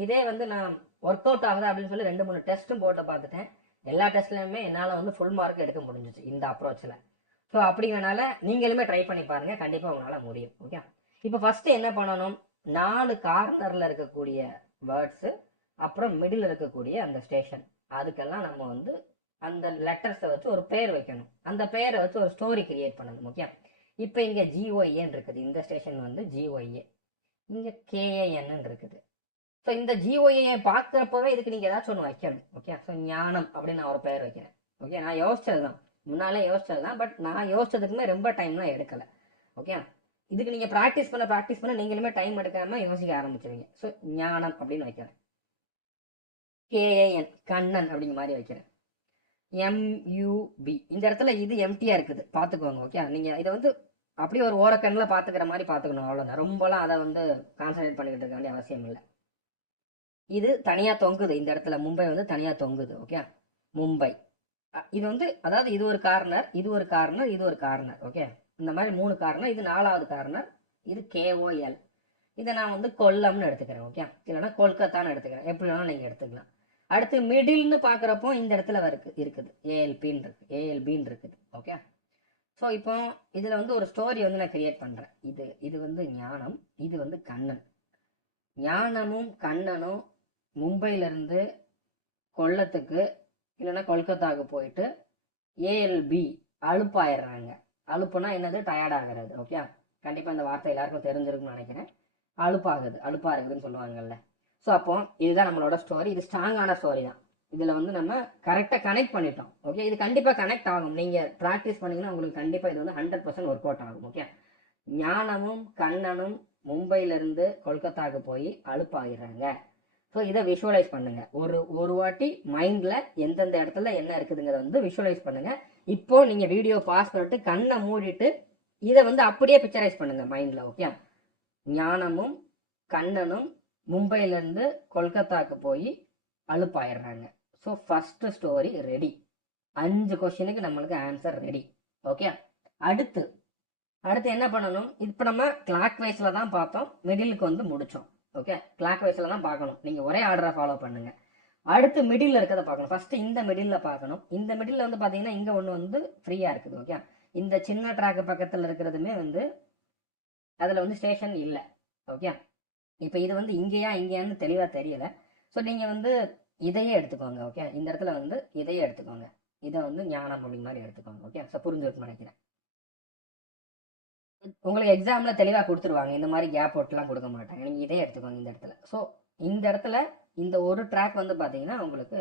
இதே வந்து நான் ஒர்க் அவுட் ஆகுதா அப்படின்னு சொல்லி 2-3 டெஸ்ட்டும் போட்டு பார்த்துட்டேன். எல்லா டெஸ்ட்லையுமே என்னால் வந்து ஃபுல் மார்க் எடுக்க முடிஞ்சிச்சு இந்த அப்ரோச்சில். ஸோ அப்படிங்கிறனால நீங்களுமே ட்ரை பண்ணி பாருங்கள், கண்டிப்பாக உங்களால் முடியும். ஓகே, இப்போ ஃபர்ஸ்ட் என்ன பண்ணணும், 4 கார்னரில் இருக்கக்கூடிய வேர்ட்ஸு, அப்புறம் மிடில் இருக்கக்கூடிய அந்த ஸ்டேஷன், அதுக்கெல்லாம் நம்ம வந்து அந்த லெட்டர்ஸை வச்சு ஒரு பேர் வைக்கணும். அந்த பேரை வச்சு ஒரு ஸ்டோரி கிரியேட் பண்ணணும். ஓகே, இப்போ இங்கே GOAன்னு இருக்குது, இந்த ஸ்டேஷன் வந்து GOA, இங்கே KAN இருக்குது. ஸோ இந்த GOA பார்க்குறப்பவே இதுக்கு நீங்கள் ஏதாச்சும் ஒன்று வைக்கணும். ஓகே, ஸோ ஞானம் அப்படின்னு நான் ஒரு பேர் வைக்கிறேன். ஓகே, நான் யோசிச்சது தான், முன்னாலே யோசிச்சது தான். பட் நான் யோசிச்சதுக்குமே ரொம்ப டைம்லாம் எடுக்கலை. ஓகே, இதுக்கு நீங்கள் ப்ராக்டிஸ் பண்ண நீங்களுமே டைம் எடுக்காமல் யோசிக்க ஆரம்பிச்சிருவீங்க. ஸோ ஞானம் அப்படின்னு வைக்கிறேன். KAN கண்ணன் அப்படிங்கிற மாதிரி வைக்கிறேன். MUB இந்த இடத்துல இது எம்டியா இருக்குது, பார்த்துக்கோங்க. ஓகே, நீங்கள் இதை வந்து அப்படியே ஒரு ஓரக்கண்ணில் பார்த்துக்கிற மாதிரி பார்த்துக்கணும், அவ்வளோதான். ரொம்பலாம் அதை வந்து கான்சன்ட்ரேட் பண்ணிக்கிட்டு இருக்க வேண்டிய அவசியம் இல்லை. இது தனியாக தொங்குது, இந்த இடத்துல மும்பை வந்து தனியாக தொங்குது. ஓகே, மும்பை இது வந்து அதாவது இது ஒரு கார்னர், இது ஒரு கார்னர், இது ஒரு கார்னர். ஓகே, இந்த மாதிரி 3 கார்னர், இது 4வது கார்னர், இது KOL. இதை நான் வந்து கொல்லம்னு எடுத்துக்கிறேன். ஓகே, இல்லைன்னா கொல்கத்தான்னு எடுத்துக்கிறேன், எப்படி வேணாலும் நீங்கள் எடுத்துக்கலாம். அடுத்து மிடில்னு பார்க்குறப்போ இந்த இடத்துல இருக்குது ALBன்னு இருக்குது. ஓகே, ஸோ இப்போ இதில் வந்து ஒரு ஸ்டோரி வந்து நான் கிரியேட் பண்ணுறேன். இது வந்து ஞானம், இது வந்து கண்ணன். ஞானமும் கண்ணனும் மும்பையிலேருந்து கொல்லத்துக்கு இல்லைன்னா கொல்கத்தாவுக்கு போயிட்டு ALB அலுப்பாயிடுறாங்க. அலுப்புனா என்னது, டயர்ட் ஆகிறது. ஓகே, கண்டிப்பாக இந்த வார்த்தை எல்லாருக்கும் தெரிஞ்சிருக்குன்னு நினைக்கிறேன். அலுப்பா இருக்குதுன்னு சொல்லுவாங்கல்ல. ஸோ அப்போ இதுதான் நம்மளோட ஸ்டோரி. இது ஸ்ட்ராங்கான ஸ்டோரி தான். இதில் வந்து நம்ம கரெக்டாக கனெக்ட் பண்ணிட்டோம். ஓகே, இது கண்டிப்பாக கனெக்ட் ஆகும். நீங்கள் ப்ராக்டிஸ் பண்ணீங்கன்னா உங்களுக்கு கண்டிப்பாக இது வந்து 100% ஒர்க் அவுட் ஆகும். ஓகே, ஞானமும் கண்ணனும் மும்பையிலேருந்து கொல்கத்தாவுக்கு போய் அலுப்பாகிறாங்க. ஸோ இதை விஷுவலைஸ் பண்ணுங்க. ஒரு வாட்டி மைண்டில் எந்தெந்த இடத்துல என்ன இருக்குதுங்கிறத வந்து விஷுவலைஸ் பண்ணுங்க. இப்போ நீங்கள் வீடியோ பாஸ் பண்ணிட்டு கண்ணை மூடிட்டு இதை வந்து அப்படியே பிக்சரைஸ் பண்ணுங்க மைண்டில். ஓகே, ஞானமும் கண்ணனும் மும்பையிலேருந்து கொல்கத்தாவுக்கு போய் அலுப்பாயிடுறாங்க. So first story ready. 5 கொஸ்டினுக்கு நம்மளுக்கு ஆன்சர் ரெடி. ஓகே, அடுத்து என்ன பண்ணணும், இப்போ நம்ம கிளாக் வைஸில் தான் பார்த்தோம், மிடிலுக்கு வந்து முடித்தோம். ஓகே, கிளாக் வைஸில் தான் பார்க்கணும், நீங்கள் ஒரே ஆர்டரை ஃபாலோ பண்ணுங்க. அடுத்து மிடில் இருக்கிறத பார்க்கணும். ஃபர்ஸ்ட் இந்த மிடில் பார்க்கணும். இந்த மிடில் வந்து பார்த்தீங்கன்னா இங்கே ஒன்று வந்து ஃப்ரீயாக இருக்குது. ஓகே, இந்த சின்ன ட்ராக் பக்கத்தில் இருக்கிறதுமே வந்து அதில் வந்து ஸ்டேஷன் இல்லை. ஓகே, இப்போ இது வந்து இங்கேயான்னு தெளிவாக தெரியல. ஸோ நீங்கள் வந்து இதையே எடுத்துக்கோங்க. ஓகே, இந்த இடத்துல வந்து இதையே எடுத்துக்கோங்க. இதை வந்து ஞானம் அப்படிங்க மாதிரி எடுத்துக்கோங்க. ஓகே, ஸோ புரிஞ்சுருக்குன்னு நினைக்கிறேன். உங்களுக்கு எக்ஸாமில் தெளிவாக கொடுத்துருவாங்க, இந்த மாதிரி கேப் போட்டுலாம் கொடுக்க மாட்டாங்க. நீங்கள் இதே எடுத்துக்கோங்க இந்த இடத்துல. ஸோ இந்த இடத்துல இந்த ஒரு ட்ராக் வந்து பார்த்தீங்கன்னா உங்களுக்கு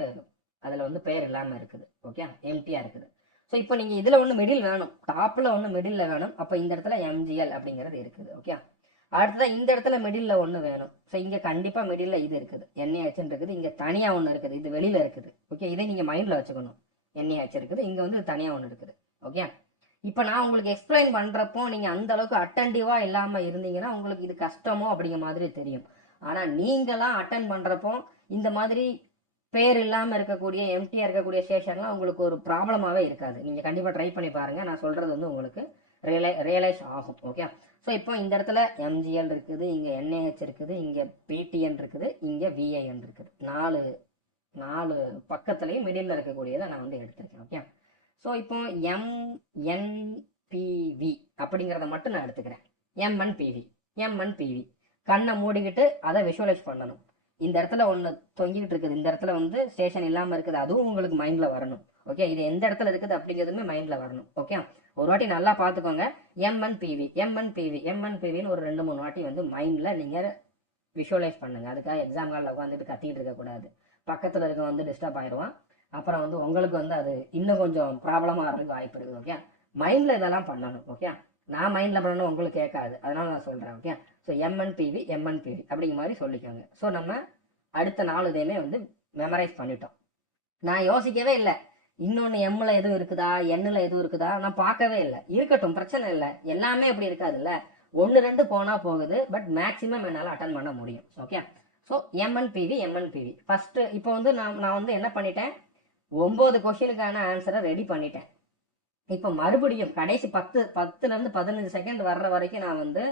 அதில் வந்து பெயர் இல்லாமல் இருக்குது. ஓகே, எம்டியாக இருக்குது. ஸோ இப்போ நீங்கள் இதில் ஒன்று மிடில் வேணும், டாப்பில் ஒன்று மிடில் வேணும். அப்போ இந்த இடத்துல எம்ஜிஎல் அப்படிங்கிறது இருக்குது. ஓகே, அடுத்ததான் இந்த இடத்துல மிடில் ஒன்று வேணும். ஸோ இங்கே கண்டிப்பாக மிடில் இது இருக்குது, என்ஏஹெச்ன்னு இருக்குது. இங்கே தனியாக ஒன்று இருக்குது, இது வெளியில் இருக்குது. ஓகே, இதை நீங்கள் மைண்டில் வச்சுக்கணும். என்ஏஹெச் இருக்குது, இங்கே வந்து தனியாக ஒன்று இருக்குது. ஓகே, இப்போ நான் உங்களுக்கு எக்ஸ்பிளைன் பண்ணுறப்போ நீங்கள் அந்த அளவுக்கு அட்டன்டிவாக இல்லாமல் இருந்தீங்கன்னா உங்களுக்கு இது கஷ்டமோ அப்படிங்கிற மாதிரி தெரியும். ஆனால் நீங்களாம் அட்டன் பண்ணுறப்போ இந்த மாதிரி பேர் இல்லாமல் இருக்கக்கூடிய எம்டியாக இருக்கக்கூடிய ஸ்டேஷன்லாம் உங்களுக்கு ஒரு ப்ராப்ளமாகவே இருக்காது. நீங்கள் கண்டிப்பாக ட்ரை பண்ணி பாருங்கள், நான் சொல்கிறது வந்து உங்களுக்கு ரியலைஸ் ஆகும். ஓகே, ஸோ இப்போ இந்த இடத்துல எம்ஜிஎல் இருக்குது, இங்கே என்ஏஹெச் இருக்குது, இங்கே பிடிஎன் இருக்குது, இங்கே விஐஎன் இருக்குது. நாலு பக்கத்துலேயும் மிடில் இருக்கக்கூடியதை நான் வந்து எடுத்திருக்கேன். ஓகே, ஸோ இப்போ எம்என்பிவி அப்படிங்கிறத மட்டும் நான் எடுத்துக்கிறேன். எம்என்பிவி கண்ணை மூடிக்கிட்டு அதை விஷுவலைஸ் பண்ணணும். இந்த இடத்துல ஒன்று தொங்கிக்கிட்டு இருக்குது, இந்த இடத்துல வந்து ஸ்டேஷன் இல்லாமல் இருக்குது, அதுவும் உங்களுக்கு மைண்டில் வரணும். ஓகே, இது எந்த இடத்துல இருக்குது அப்படிங்கிறதுமே மைண்டில் வரணும். ஓகே, ஒரு வாட்டி நல்லா பார்த்துக்கோங்க. எம்என்பிவின்னு ஒரு 2-3 வாட்டி வந்து மைண்டில் நீங்கள் விஷுவலைஸ் பண்ணுங்க. அதுக்காக எக்ஸாம் காலில் உட்காந்துட்டு கத்திட்டு இருக்கக்கூடாது. பக்கத்தில் இருக்க வந்து டிஸ்டர்ப் ஆயிடுவான். அப்புறம் வந்து உங்களுக்கு வந்து அது இன்னும் கொஞ்சம் ப்ராப்ளமாக ஆகிறதுக்கு வாய்ப்பு இருக்குது. ஓகே, மைண்டில் இதெல்லாம் பண்ணணும். ஓகே, நான் மைண்டில் பண்ணணும், உங்களுக்கு கேட்காது, அதனால நான் சொல்கிறேன். ஓகே, ஸோ எம்என்பிவி அப்படிங்கிற மாதிரி சொல்லிக்கோங்க. ஸோ நம்ம அடுத்த 4 இதையுமே வந்து மெமரைஸ் பண்ணிட்டோம். நான் யோசிக்கவே இல்லை இன்னொன்று எம்மில் எதுவும் இருக்குதா, எண்ணில் எதுவும் இருக்குதா, நான் பார்க்கவே இல்லை. இருக்கட்டும், பிரச்சனை இல்லை, எல்லாமே அப்படி இருக்காதுல்ல. 1-2 போனால் போகுது, பட் மேக்ஸிமம் என்னால் அட்டன் பண்ண முடியும். ஓகே, ஸோ எம்என்பிவி ஃபஸ்ட்டு இப்போ வந்து நான் வந்து என்ன பண்ணிட்டேன், 9 கொஸ்டினுக்கான ஆன்சரை ரெடி பண்ணிட்டேன். இப்போ மறுபடியும் கடைசி 10-15 செகண்ட் வர்ற வரைக்கும் நான் வந்து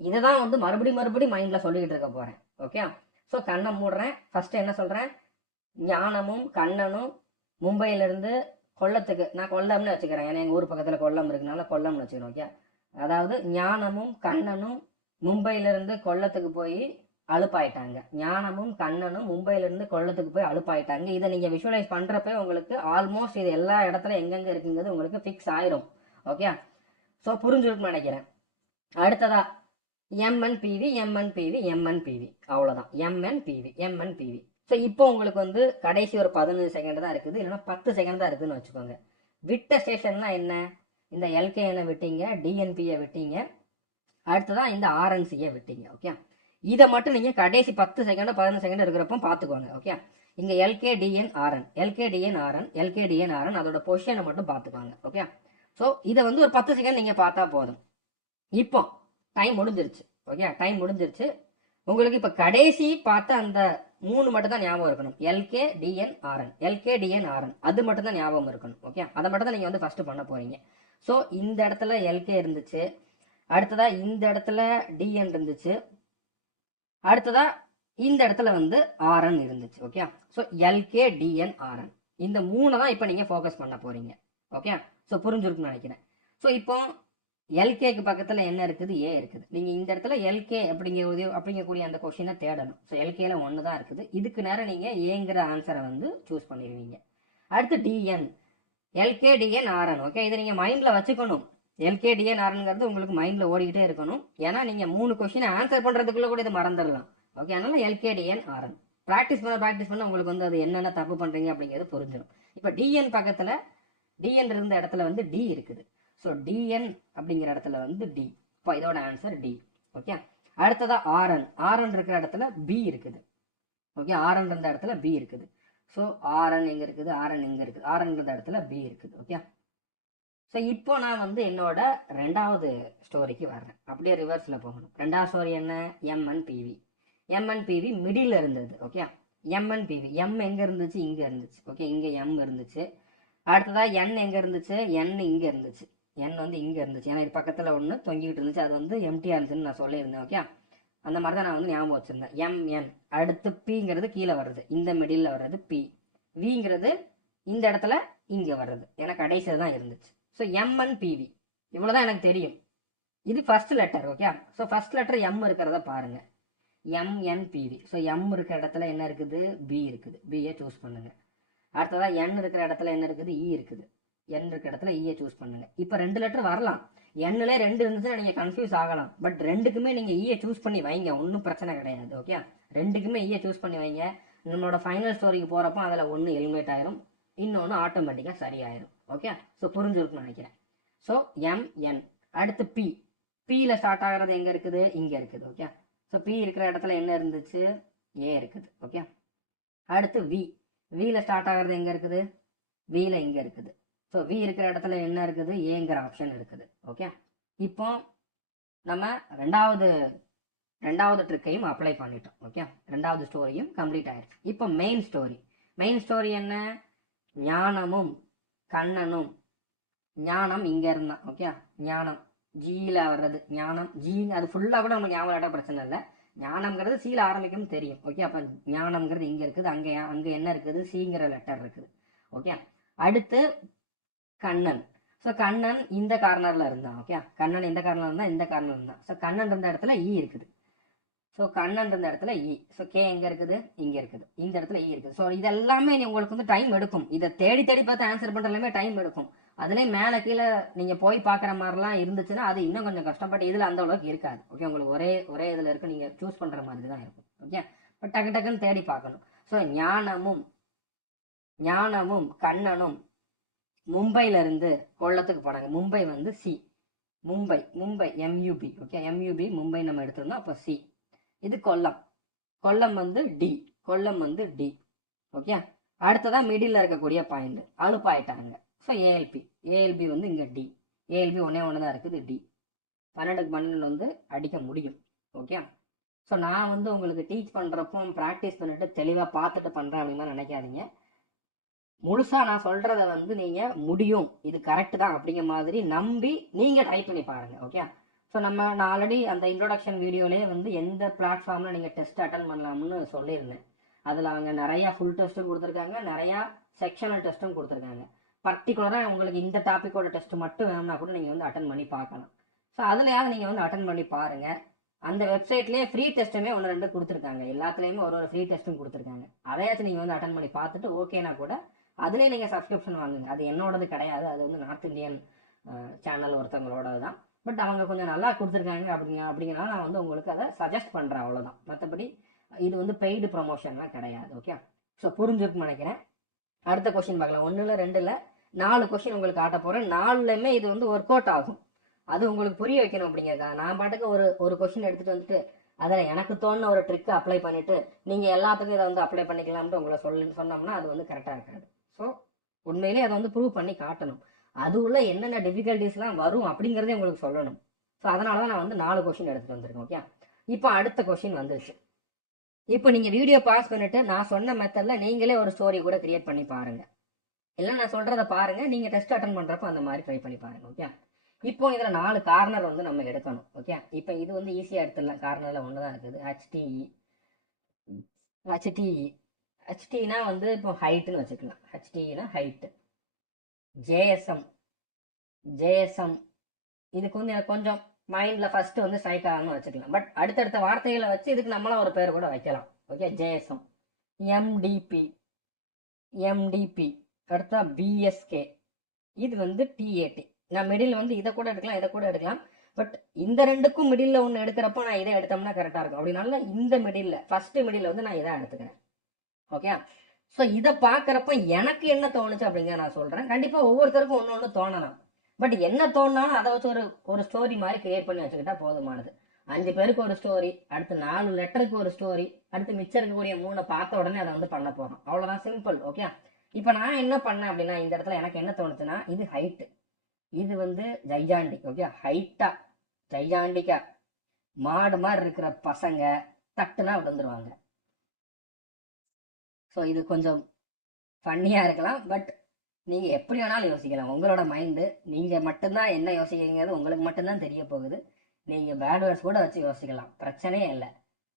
இதை தான் வந்து மறுபடியும் மைண்டில் சொல்லிக்கிட்டு இருக்க போகிறேன். ஓகே, ஸோ கண்ணை மூடுறேன். ஃபஸ்ட்டு என்ன சொல்கிறேன், ஞானமும் கண்ணனும் மும்பையிலேருந்து கொல்லத்துக்கு, நான் கொல்லம்னு வச்சுக்கிறேன், ஏன்னா எங்கள் ஊர் பக்கத்தில் கொல்லம் இருக்குனால கொல்லம்னு வச்சுக்கிறேன். ஓகே, அதாவது ஞானமும் கண்ணனும் மும்பையிலேருந்து கொல்லத்துக்கு போய் அழுப்பாயிட்டாங்க. ஞானமும் கண்ணனும் மும்பையிலேருந்து கொல்லத்துக்கு போய் அழுப்பாயிட்டாங்க. இதை நீங்கள் விஷுவலைஸ் பண்ணுறப்ப உங்களுக்கு ஆல்மோஸ்ட் இது எல்லா இடத்துல எங்கெங்கே இருக்குங்கிறது உங்களுக்கு ஃபிக்ஸ் ஆயிரும். ஓகே, ஸோ புரிஞ்சுருக்குன்னு நினைக்கிறேன். அடுத்ததா எம்என்பிவி அவ்வளோதான். எம்என்பிவி. ஸோ இப்போ உங்களுக்கு வந்து கடைசி ஒரு 15 செகண்ட் தான் இருக்குது, இல்லைன்னா 10 செகண்ட் தான் இருக்குதுன்னு வச்சுக்கோங்க. விட்ட ஸ்டேஷன்னா என்ன, இந்த எல்கேஎனை விட்டீங்க, டிஎன்பியை விட்டீங்க, அடுத்ததான் இந்த ஆர்என்சியை விட்டீங்க. ஓகே, இதை மட்டும் நீங்கள் கடைசி 10 செகண்ட் 15 செகண்ட் இருக்கிறப்போ பார்த்துக்கோங்க. ஓகே, இங்கே எல்கேடிஎன் அதோட பொசிஷனை மட்டும் பார்த்துக்கோங்க. ஓகே, ஸோ இதை வந்து ஒரு 10 செகண்ட் நீங்கள் பார்த்தா போதும். இப்போ டைம் முடிஞ்சிருச்சு. ஓகே, டைம் முடிஞ்சிருச்சு. உங்களுக்கு இப்போ கடைசி பார்த்த அந்த 3 மட்டும் தான் ஞாபகம் இருக்கணும். எல்கேடிஎன் அது மட்டும் தான் ஞாபகம் இருக்கணும். ஓகே, அதை மட்டும் தான் நீங்கள் வந்து ஃபஸ்ட்டு பண்ண போகிறீங்க. ஸோ இந்த இடத்துல எல்கே இருந்துச்சு, அடுத்ததா இந்த இடத்துல டிஎன் இருந்துச்சு, அடுத்ததா இந்த இடத்துல வந்து ஆர்என் இருந்துச்சு. ஓகே, ஸோ எல்கேடிஎன் இந்த 3 தான் இப்போ நீங்கள் ஃபோக்கஸ் பண்ண போகிறீங்க. ஓகே, ஸோ புரிஞ்சுருக்குன்னு நினைக்கிறேன். ஸோ இப்போ எல்கேக்கு பக்கத்தில் என்ன இருக்குது, ஏ இருக்குது. நீங்கள் இந்த இடத்துல எல்கே அப்படிங்கக்கூடிய அந்த கொஸ்டினை தேடணும். ஸோ எல்கேல 1 தான் இருக்குது, இதுக்கு நேரம் நீங்கள் ஏங்கிற ஆன்சரை வந்து சூஸ் பண்ணிடுவீங்க. அடுத்து டிஎன், எல்கேடிஎன் ஓகே, இதை நீங்கள் மைண்டில் வச்சுக்கணும். எல்கேடிஎன் உங்களுக்கு மைண்டில் ஓடிக்கிட்டே இருக்கணும். ஏன்னா நீங்கள் 3 கொஸ்டினை ஆன்சர் பண்ணுறதுக்குள்ளே கூட இதை மறந்துடலாம். ஓகே, அதனால எல்கேடிஎன் ப்ராக்டிஸ் பண்ண உங்களுக்கு வந்து அது என்னென்ன தப்பு பண்ணுறீங்க அப்படிங்கிறது புரிஞ்சிடும். இப்போ டிஎன் பக்கத்தில் டிஎன் இருந்த இடத்துல வந்து டி இருக்குது. ஸோ டிஎன் அப்படிங்கிற இடத்துல வந்து டி, இப்போ இதோட ஆன்சர் டி. ஓகே, அடுத்ததா ஆர்என் இருக்கிற இடத்துல பி இருக்குது. ஓகே, ஆர்என் இருந்த இடத்துல பி இருக்குது. ஸோ ஆர்என் எங்கே இருக்குது, ஆர்என் இருந்த இடத்துல பி இருக்குது. ஓகே, ஸோ இப்போ நான் வந்து என்னோட 2வது ஸ்டோரிக்கு வர்றேன். அப்படியே ரிவர்ஸில் போகணும். 2வது ஸ்டோரி என்ன, எம்என்பிவி மிடில் இருந்தது. ஓகே, எம்என்பிவி எம் எங்கே இருந்துச்சு, இங்கே இருந்துச்சு. ஓகே, இங்கே எம் இருந்துச்சு. அடுத்ததாக என் எங்கே இருந்துச்சு, என் இங்கே இருந்துச்சு. என் வந்து இங்கே இருந்துச்சு, ஏன்னா இது பக்கத்தில் ஒன்று தொங்கிக்கிட்டு இருந்துச்சு, அது வந்து எம்டிஆர் இருந்துச்சுன்னு நான் சொல்லியிருந்தேன். ஓகே, அந்த மாதிரி தான் நான் வந்து ஞாபகம் வச்சுருந்தேன். எம்என் அடுத்து பிங்கிறது கீழே வர்றது, இந்த மிடில் வர்றது பி, விங்கிறது இந்த இடத்துல இங்கே வர்றது, ஏன்னா கடைசியில் தான் இருந்துச்சு. ஸோ எம்என்பிவி இவ்வளோதான் எனக்கு தெரியும். இது first letter. Okay, so first letter M இருக்கிறத பாருங்க, எம்என்பிவி. ஸோ எம் இருக்கிற இடத்துல என்ன இருக்குது, பி இருக்குது, பியை சூஸ் பண்ணுங்க. அடுத்ததாக என் இருக்கிற இடத்துல என்ன இருக்குது, இ இருக்குது. என் இருக்க இடத்துல ஈயை சூஸ் பண்ணுங்க. இப்போ 2 லெட்டர் வரலாம், எண்ணில் 2 இருந்துச்சுன்னா நீங்கள் கன்ஃபியூஸ் ஆகலாம். பட் ரெண்டுக்குமே நீங்கள் ஈயை சூஸ் பண்ணி வைங்க, ஒன்றும் பிரச்சனை கிடையாது. ஓகே, ரெண்டுக்குமே ஈயை சூஸ் பண்ணி வைங்க. நம்மளோட ஃபைனல் ஸ்டோரிக்கு போகிறப்போ அதில் ஒன்று எலிமினேட் ஆயிரும், இன்னொன்று ஆட்டோமேட்டிக்காக சரியாயிரும். ஓகே, ஸோ புரிஞ்சிருக்குன்னு நினைக்கிறேன். So MN. அடுத்து பி. பியில் ஸ்டார்ட் ஆகிறது எங்கே இருக்குது? இங்கே இருக்குது. ஓகே, ஸோ பி இருக்கிற இடத்துல என்ன இருந்துச்சு? ஏ இருக்குது. ஓகே, அடுத்து வி. வியில் ஸ்டார்ட் ஆகிறது எங்கே இருக்குது? வியில் இங்கே இருக்குது. ஸோ வி இருக்கிற இடத்துல என்ன இருக்குது? ஏங்கிற ஆப்ஷன் இருக்குது. ஓகே, இப்போ நம்ம ரெண்டாவது ட்ரிக்கையும் அப்ளை பண்ணிட்டோம். ஓகே, ரெண்டாவது ஸ்டோரியும் கம்ப்ளீட் ஆயிடுச்சு. இப்போ மெயின் ஸ்டோரி. மெயின் ஸ்டோரி என்ன? ஞானமும் கண்ணனும். ஞானம் இங்கே இருந்தான். ஓகே, ஞானம் ஜியில் வர்றது ஞானம். ஜி அது ஃபுல்லாக கூட நமக்கு ஞாபகம் பிரச்சனை இல்லை. ஞானம்ங்கிறது சீல ஆரம்பிக்கும் தெரியும். ஓகே, அப்போ ஞானம்ங்கிறது இங்கே இருக்குது, அங்கே என்ன இருக்குது? சிங்கிற லெட்டர் இருக்குது. ஓகே, அடுத்து கண்ணன். ஸோ கண்ணன் இந்த கார்னரில் இருந்தான். ஓகே, கண்ணன் இந்த கார்னர் இருந்தால் இந்த கார்னர் இருந்தான். ஸோ கண்ணன் இருந்த இடத்துல ஈ இருக்குது. ஸோ கண்ணன் இருந்த இடத்துல இ. ஸோ கே எங்கே இருக்குது? இங்கே இருக்குது. இந்த இடத்துல இ இருக்குது. ஸோ இதெல்லாமே உங்களுக்கு வந்து டைம் எடுக்கும். இதை தேடி பார்த்து ஆன்சர் பண்ணுறதுலாமே டைம் எடுக்கும். அதுலேயும் மேலே கீழே நீங்கள் போய் பார்க்குற மாதிரிலாம் இருந்துச்சுன்னா அது இன்னும் கொஞ்சம் கஷ்டப்பட்டு இதில் அந்த அளவுக்கு இருக்காது. ஓகே, உங்களுக்கு ஒரே இதில் இருக்கு, நீங்கள் சூஸ் பண்ணுற மாதிரி தான் இருக்கும். ஓகே, பட் டக்குன்னு தேடி பார்க்கணும். ஸோ ஞானமும் கண்ணனும் மும்பையிலேருந்து கொல்லத்துக்கு போனாங்க. மும்பை வந்து சி. மும்பை எம்யூபி. ஓகே, எம்யூபி மும்பை நம்ம எடுத்திருந்தோம், அப்போ சி. இது கொல்லம் வந்து டி. ஓகே, அடுத்ததான் மிடில் இருக்கக்கூடிய பாயிண்ட் அழுப்பாயிட்டாங்க. ஸோ ஏஎல்பி வந்து இங்கே டி. ஏஎல்பி ஒன்றே தான் இருக்குது, டி. 12க்கு 12 வந்து அடிக்க முடியும். ஓகே, ஸோ நான் வந்து உங்களுக்கு டீச் பண்ணுறப்போ ப்ராக்டிஸ் பண்ணிட்டு தெளிவாக பார்த்துட்டு பண்ணுறேன் அப்படின்னா நினைக்காதீங்க. முழுசாக நான் சொல்கிறத வந்து நீங்கள் முடியும், இது கரெக்டு தான் அப்படிங்கிற மாதிரி நம்பி நீங்கள் ட்ரை பண்ணி பாருங்கள். ஓகே, ஸோ நான் ஆல்ரெடி அந்த இன்ட்ரோடக்ஷன் வீடியோலேயே வந்து எந்த பிளாட்ஃபார்மில் நீங்கள் டெஸ்ட் அட்டன் பண்ணலாம்னு சொல்லியிருந்தேன். அதில் அவங்க நிறையா ஃபுல் டெஸ்ட்டும் கொடுத்துருக்காங்க, நிறையா செக்ஷனல் டெஸ்ட்டும் கொடுத்துருக்காங்க. பர்டிகுலராக உங்களுக்கு இந்த டாப்பிக்கோட டெஸ்ட் மட்டும் வேணும்னா கூட நீங்கள் வந்து அட்டன் பண்ணி பார்க்கலாம். ஸோ அதுலையாவது நீங்கள் வந்து அட்டன் பண்ணி பாருங்கள். அந்த வெப்சைட்லேயே ஃப்ரீ டெஸ்ட்டுமே 1-2 கொடுத்துருக்காங்க. எல்லாத்துலேயுமே ஒரு ஃப்ரீ டெஸ்ட்டும் கொடுத்துருக்காங்க. அதையாச்சும் நீங்கள் வந்து அட்டன் பண்ணி பார்த்துட்டு ஓகேனா கூட அதுலேயே நீங்கள் சப்ஸ்கிரிப்ஷன் வாங்குங்க. அது என்னோடது கிடையாது, அது வந்து நார்த் இந்தியன் சேனல் ஒருத்தவங்களோட தான். பட் அவங்க கொஞ்சம் நல்லா கொடுத்துருக்காங்க அப்படிங்கிறனால நான் வந்து உங்களுக்கு அதை சஜஸ்ட் பண்ணுறேன், அவ்வளோதான். மற்றபடி இது வந்து பெய்டு ப்ரொமோஷன்லாம் கிடையாது. ஓகே, ஸோ புரிஞ்சுருக்குன்னு நினைக்கிறேன். அடுத்த கொஸ்டின் பார்க்கலாம். 1 இல்லை 2 இல்லை 4 கொஸ்டின் உங்களுக்கு காட்ட போகிறேன். 4லையுமே இது வந்து ஒர்க் அவுட் ஆகும். அது உங்களுக்கு புரிய வைக்கணும் அப்படிங்கிறதா நான் பாட்டுக்கு ஒரு கொஸ்டின் எடுத்துகிட்டு வந்துட்டு அதில் எனக்கு தோணுன ஒரு ட்ரிக்கை அப்ளை பண்ணிவிட்டு நீங்கள் எல்லாத்துக்கும் இதை வந்து அப்ளை பண்ணிக்கலாம்னு உங்களை சொன்னோம்னா அது வந்து கரெக்டாக இருக்காது. ஸோ உண்மையிலேயே அதை வந்து ப்ரூவ் பண்ணி காட்டணும். அது உள்ள என்னென்ன டிஃபிகல்ட்டிஸ்லாம் வரும் அப்படிங்கிறதே உங்களுக்கு சொல்லணும். ஸோ அதனால தான் நான் வந்து 4 கொஸ்டின் எடுத்துகிட்டு வந்திருக்கேன். ஓகே, இப்போ அடுத்த கொஸ்டின் வந்துருச்சு. இப்போ நீங்கள் வீடியோ பாஸ் பண்ணிவிட்டு நான் சொன்ன மெத்தடில் நீங்களே ஒரு ஸ்டோரி கூட கிரியேட் பண்ணி பாருங்கள். இல்லை நான் சொல்கிறத பாருங்கள், நீங்கள் டெஸ்ட் அட்டன் பண்ணுறப்போ அந்த மாதிரி ட்ரை பண்ணி பாருங்கள். ஓகே, இப்போ இதில் 4 கார்னர் வந்து நம்ம எடுக்கணும். ஓகே, இப்போ இது வந்து ஈஸியாக எடுத்துடலாம். கார்னரில் ஒன்று தான் இருக்குது, ஹெச்டினா வந்து இப்போ ஹைட்டுன்னு வச்சுக்கலாம். ஹெச்டினா ஹைட்டு. ஜேஎஸ்எம் இதுக்கு வந்து எனக்கு கொஞ்சம் மைண்டில் ஃபஸ்ட்டு வந்து ஸ்ட்ரைக் ஆகணும்னு வச்சுக்கலாம். பட் அடுத்தடுத்த வார்த்தைகளை வச்சு இதுக்கு நம்மளாம் ஒரு பேர் கூட வைக்கலாம். Okay, JSM. எம்டிபி அடுத்தா பிஎஸ்கே. இது வந்து டிஏடி. நான் மிடில் வந்து இதை கூட எடுக்கலாம். பட் இந்த 2க்கும் மிடில் ஒன்று எடுக்கிறப்போ நான் இதை எடுத்தோம்னா கரெக்டாக இருக்கும். அப்படின்னால இந்த ஃபஸ்ட்டு மிடில் வந்து நான் இதை எடுத்துக்கிறேன். ஓகே, ஸோ இதை பார்க்குறப்ப எனக்கு என்ன தோணுச்சு அப்படிங்கிற நான் சொல்கிறேன். கண்டிப்பாக ஒவ்வொருத்தருக்கும் ஒன்று தோணலாம். பட் என்ன தோணுனாலும் அதை வச்சு ஒரு ஸ்டோரி மாதிரி கிரியேட் பண்ணி வச்சுக்கிட்டா போதுமானது. 5 பேருக்கு ஒரு ஸ்டோரி, அடுத்து 4 லெட்டருக்கு ஒரு ஸ்டோரி, அடுத்து மிச்சம் இருக்கக்கூடிய 3 பார்த்த உடனே அதை வந்து பண்ண போகிறோம். அவ்வளோதான், சிம்பிள். ஓகே, இப்போ நான் என்ன பண்ணேன் அப்படின்னா இந்த இடத்துல எனக்கு என்ன தோணுச்சுன்னா இது ஹைட்டு, இது வந்து ஜைஜாண்டிக். ஓகே, ஜைஜாண்டிக்கா மாடு மாதிரி இருக்கிற பசங்க தட்டுனா விழுந்துருவாங்க. ஸோ இது கொஞ்சம் ஃபன்னியாக இருக்கலாம். பட் நீங்கள் எப்படி வேணாலும் யோசிக்கலாம். உங்களோட மைண்டு, நீங்கள் மட்டும்தான் என்ன யோசிக்கிறீங்கிறது உங்களுக்கு மட்டும்தான் தெரிய போகுது. நீங்கள் பேட் வேர்ட்ஸ் கூட வச்சு யோசிக்கலாம், பிரச்சனையே இல்லை.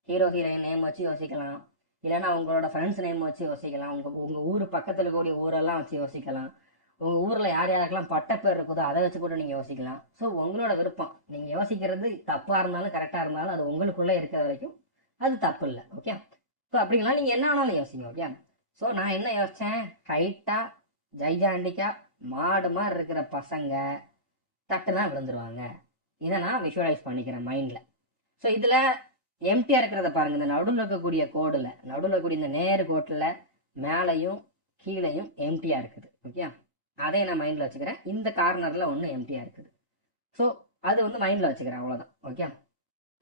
ஹீரோயின் நேம் வச்சு யோசிக்கலாம், இல்லைன்னா உங்களோட ஃப்ரெண்ட்ஸ் நேம் வச்சு யோசிக்கலாம், உங்கள் ஊர் பக்கத்தில் இருக்கக்கூடிய ஊரெல்லாம் வச்சு யோசிக்கலாம், உங்கள் ஊரில் யாருக்கெல்லாம் பட்ட பேர் இருக்குதோ அதை வச்சு கூட நீங்கள் யோசிக்கலாம். ஸோ உங்களோட விருப்பம். நீங்கள் யோசிக்கிறது தப்பாக இருந்தாலும் கரெக்டாக இருந்தாலும் அது உங்களுக்குள்ளே இருக்கிற வரைக்கும் அது தப்பு இல்லை. ஓகே, ஸோ அப்படிங்களா நீங்கள் என்ன வேணாலும் யோசிங்க. ஓகே, ஸோ நான் என்ன யோசித்தேன், ஹைட்டா, ஜைஜாண்டிக்கா, மாடு மாதிரி இருக்கிற பசங்க தட்டுனா விழுந்துருவாங்க. இதை நான் விஷுவலைஸ் பண்ணிக்கிறேன் மைண்டில். ஸோ இதில் எம்டியாக இருக்கிறத பாருங்கள். இந்த நடுவில் இருக்கக்கூடிய கோடில், நடுவில் இருக்கக்கூடிய இந்த நேர் கோட்டில் மேலேயும் கீழேயும் எம்டியாக இருக்குது. ஓகே, அதை நான் மைண்டில் வச்சுக்கிறேன். இந்த கார்னரில் ஒன்று எம்டியாக இருக்குது. ஸோ அது வந்து மைண்டில் வச்சுக்கிறேன், அவ்வளோதான். ஓகே,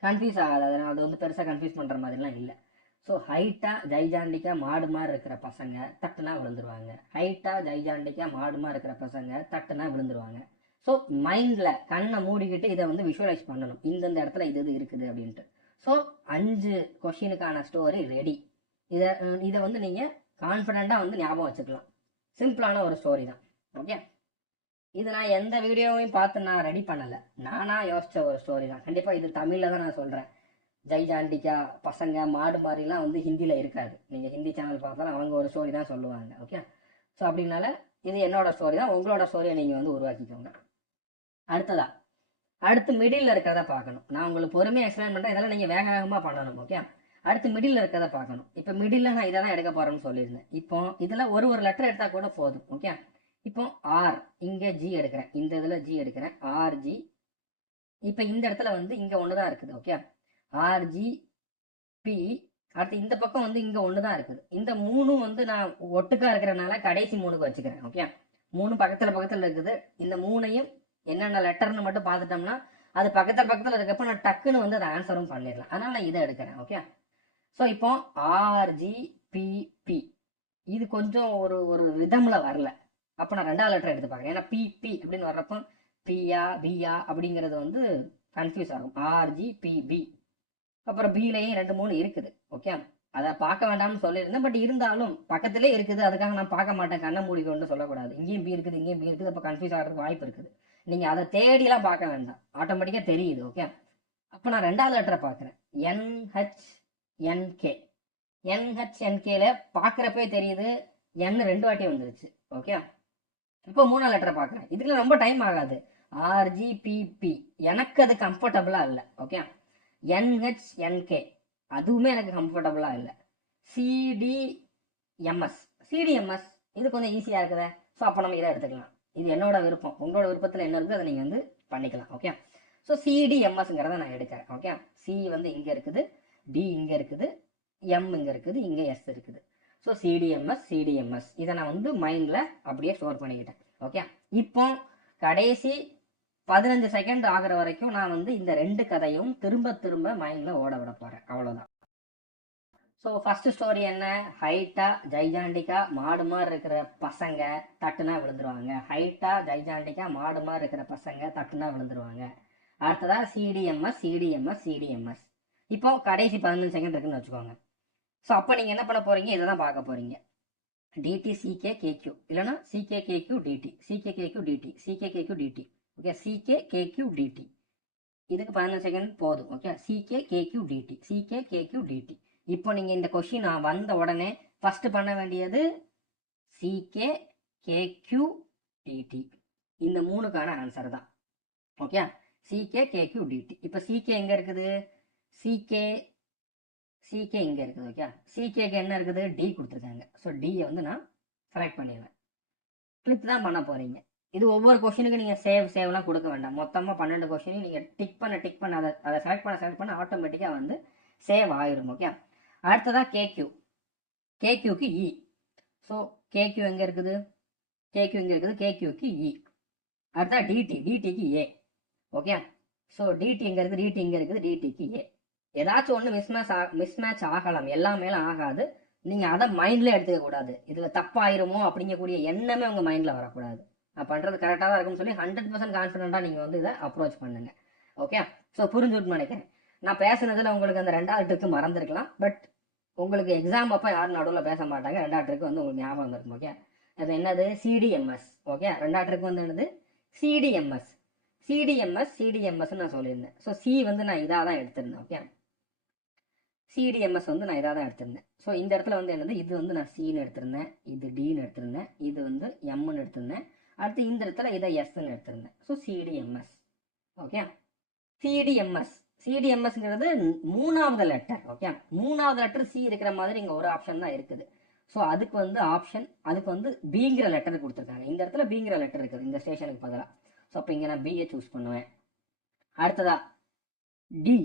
கன்ஃபியூஸ் ஆகாது. அதனால் அது வந்து பெருசாக கன்ஃபியூஸ் பண்ணுற மாதிரிலாம் இல்லை. ஸோ ஹைட்டாக ஜைஜாண்டிக்காக மாடு மாதிரி இருக்கிற பசங்க தட்டுனா விழுந்துருவாங்க. ஹைட்டாக ஜைஜாண்டிக்காக மாடு மாதிரி இருக்கிற பசங்க தட்டுனா விழுந்துருவாங்க. ஸோ மைண்டில் கண்ணை மூடிக்கிட்டு இதை வந்து விஷுவலைஸ் பண்ணணும், இந்தந்த இடத்துல இது இருக்குது அப்படின்ட்டு. ஸோ 5 கொஷினுக்கான ஸ்டோரி ரெடி. இதை வந்து நீங்கள் கான்ஃபிடெண்ட்டாக வந்து ஞாபகம் வச்சுக்கலாம். சிம்பிளான ஒரு ஸ்டோரி தான். ஓகே, இது நான் எந்த வீடியோவையும் பார்த்து நான் ரெடி பண்ணலை, நானாக யோசித்த ஒரு ஸ்டோரி தான். கண்டிப்பாக இது தமிழில் தான் நான் சொல்கிறேன். ஜைஜாண்டிக்கா பசங்க மாடு மாதிரிலாம் வந்து ஹிந்தியில் இருக்காது. நீங்கள் ஹிந்தி சேனல் பார்த்தாலும் அவங்க ஒரு ஸ்டோரி தான் சொல்லுவாங்க. ஓகே, ஸோ அப்படின்னால இது என்னோட ஸ்டோரி தான். உங்களோட ஸ்டோரியை நீங்கள் வந்து உருவாக்கிக்கோங்க. அடுத்து மிடில் இருக்கிறத பார்க்கணும். நான் உங்களுக்கு பொறுமையாக எக்ஸ்பிளைன் பண்ணுறேன், இதெல்லாம் நீங்கள் வேக வேகமாக பண்ணணும். ஓகே, அடுத்து மிடில் இருக்கிறத பார்க்கணும். இப்போ மிடில் நான் இதை தான் எடுக்க போகிறேன்னு சொல்லியிருந்தேன். இப்போ இதில் ஒரு லெட்டர் எடுத்தால் கூட போதும். ஓகே, இப்போ ஆர், இங்கே ஜி எடுக்கிறேன், இந்த இதில் ஜி எடுக்கிறேன், ஆர்ஜி. இப்போ இந்த இடத்துல வந்து இங்கே ஒன்று தான் இருக்குது. Okay, RG B. அடுத்து இந்த பக்கம் வந்து இங்கே ஒன்று தான் இருக்குது. இந்த 3 வந்து நான் ஒட்டுக்கா இருக்கிறனால கடைசி 3க்கு வச்சுக்கிறேன். ஓகே, 3 பக்கத்தில் இருக்குது. இந்த 3ஐயும் என்னென்ன லெட்டர்னு மட்டும் பார்த்துட்டோம்னா அது பக்கத்தில் இருக்கப்போ நான் டக்குன்னு வந்து அதை ஆன்சரும் பண்ணிடலாம். அதனால் நான் இதை எடுக்கிறேன். ஓகே, ஸோ இப்போ ஆர்ஜிபிபி இது கொஞ்சம் ஒரு ரிதமில் வரல. அப்போ நான் 2வது லெட்டர் எடுத்து பார்க்குறேன். ஏன்னா பிபி அப்படின்னு வர்றப்போ பியா பியா அப்படிங்கிறது வந்து கன்ஃபியூஸ் ஆகும். ஆர்ஜிபிபி, அப்புறம் பிலையும் 2 3 இருக்குது. ஓகே, அதை பார்க்க வேண்டாம்னு சொல்லியிருந்தேன். பட் இருந்தாலும் பக்கத்திலே இருக்குது, அதுக்காக நான் பார்க்க மாட்டேன், கண்ணை மூடிக்கொண்டு சொல்லக்கூடாது. இங்கேயும் பி இருக்குது, இங்கேயும் பி இருக்குது, அப்போ கன்ஃபியூஸ் ஆகிறதுக்கு வாய்ப்பு இருக்குது. நீங்கள் அதை தேடிலாம் பார்க்க வேண்டாம், ஆட்டோமேட்டிக்காக தெரியுது. ஓகே, அப்போ நான் 2வது லெட்டரை பார்க்குறேன். NHNK. NHNKல பார்க்குறப்பே தெரியுது N 2 வாட்டி வந்துருச்சு. ஓகே, இப்போ 3வது லெட்டரை பார்க்குறேன். இதுக்குள்ள ரொம்ப டைம் ஆகாது. ஆர்ஜிபிபி எனக்கு அது கம்ஃபர்டபுளாக இல்லை. ஓகே, NHNK அதுவுமே எனக்கு கம்ஃபர்டபுளாக இல்லை. CDMS இது கொஞ்சம் ஈஸியாக இருக்குதே. ஸோ அப்போ நம்ம இதை எடுத்துக்கலாம். இது என்னோட விருப்பம், உங்களோட விருப்பத்தில் என்ன இருக்குது அதை நீங்கள் வந்து பண்ணிக்கலாம். ஓகே, ஸோ CDMSங்கிறத நான் எடுக்கிறேன். ஓகே, சி வந்து இங்கே இருக்குது, டி இங்கே இருக்குது, எம் இங்கே இருக்குது, இங்கே எஸ் இருக்குது. ஸோ சிடிஎம்எஸ் இதை நான் வந்து மைண்டில் அப்படியே ஸ்டோர் பண்ணிக்கிட்டேன். ஓகே, இப்போ கடைசி 15 செகண்ட் ஆகிற வரைக்கும் நான் வந்து இந்த 2 கதையும் திரும்ப மைண்டில் ஓட விட போகிறேன். அவ்வளோதான். ஸோ ஃபர்ஸ்ட் ஸ்டோரி என்ன? ஹைட்டா ஜைஜாண்டிக்கா மாடு மாதிரி இருக்கிற பசங்க தட்டுனா விழுந்துருவாங்க. ஹைட்டா ஜைஜாண்டிக்கா மாடு மாதிரி இருக்கிற பசங்க தட்டுனா விழுந்துருவாங்க. அடுத்ததா சிடிஎம்எஸ். இப்போ கடைசி 15 செகண்ட் இருக்குன்னு வச்சுக்கோங்க. ஸோ அப்போ நீங்கள் என்ன பண்ண போறீங்க? இதை தான் பார்க்க போறீங்க. டிடி சிகே கேக்யூ இல்லைன்னா CK KQ DD, CK KQ DD, CK KQ DD. Okay, CK KQ DD இதுக்கு 15 செகண்ட் போதும். Okay, CK KQ DD, CK KQ DD. இப்போ நீங்கள் இந்த கொஷின் வந்த உடனே ஃபர்ஸ்ட் பண்ண வேண்டியது சிகே கேக்யூ டிடி. இந்த 3க்கான ஆன்சர் தான். Okay, CK KQ DD. இப்போ சிகே எங்கே இருக்குது? சிகே இங்கே இருக்குது. ஓகே, சிகேக்கு என்ன இருக்குது? டி கொடுத்துருக்காங்க. ஸோ டியை வந்து நான் செலக்ட் பண்ணிடுவேன். கிளிக் தான் பண்ண போகிறீங்க. இது ஒவ்வொரு கொஷினுக்கு நீங்கள் சேவ்லாம் கொடுக்க வேண்டாம். மொத்தமாக 12 கொஷினையும் நீங்கள் டிக் பண்ண அதை செலக்ட் பண்ண ஆட்டோமேட்டிக்காக வந்து சேவ் ஆயிரும். ஓகே, அடுத்ததாக கேக்யூக்கு இ. ஸோ கேக்யூ எங்கே இருக்குது? கேக்யூக்கு இ. அடுத்தா டிடிக்கு ஏ. ஓகே, ஸோ டிடி எங்கே இருக்குது? டிடிக்கு ஏ. ஏதாச்சும் ஒன்று மிஸ்மேட்ச் ஆகலாம், எல்லாமேலாம் ஆகாது. நீங்கள் அதை மைண்டில் எடுத்துக்க கூடாது. இதில் தப்பாயிருமோ அப்படிங்கக்கூடிய எண்ணமே உங்கள் மைண்டில் வரக்கூடாது. நான் பண்ணுறது கரெக்டாக தான் இருக்குன்னு சொல்லி 100% கான்ஃபிடென்ட்டாக நீங்கள் வந்து இதை அப்ரோச் பண்ணுங்க. ஓகே, ஸோ புரிஞ்சுட்டு நினைக்கிறேன். நான் பேசுனதில் உங்களுக்கு அந்த 2வது ட்ரிக்கு மறந்துருக்கலாம். பட் உங்களுக்கு எக்ஸாம் அப்போ யாரும் நடுவில் பேச மாட்டாங்க. 2வது ட்ரிக்கு வந்து உங்களுக்கு ஞாபகம் இருக்கும். ஓகே, அது என்னது? சிடிஎம்எஸ். ஓகே, 2வது ட்ரிக் வந்து என்னது? சிடிஎம்எஸ் நான் சொல்லியிருந்தேன். ஸோ சி வந்து நான் இதாக தான் எடுத்திருந்தேன். ஓகே, சிடிஎம்எஸ் வந்து நான் இதாக தான் எடுத்திருந்தேன். ஸோ இந்த இடத்துல வந்து என்னது? இது வந்து நான் சின்னு எடுத்திருந்தேன், இது டின்னு எடுத்திருந்தேன், இது வந்து எம்னு எடுத்திருந்தேன். அடுத்து இந்த இடத்துல இதை எஸ்ன்னு எடுத்திருந்தேன். ஸோ சிடிஎம்எஸ். ஓகே, சிடிஎம்எஸ்ங்கிறது 3வது லெட்டர். ஓகே, 3வது லெட்டர் சி இருக்கிற மாதிரி இங்கே ஒரு ஆப்ஷன் தான் இருக்குது. ஸோ அதுக்கு வந்து ஆப்ஷன், அதுக்கு வந்து பிங்கிற லெட்டர் கொடுத்துருக்காங்க. இந்த இடத்துல பிங்கிற லெட்டர் இருக்குது இந்த ஸ்டேஷனுக்கு பதிலாக. ஸோ அப்போ இங்கே நான் பியை சூஸ் பண்ணுவேன். அடுத்ததா டி.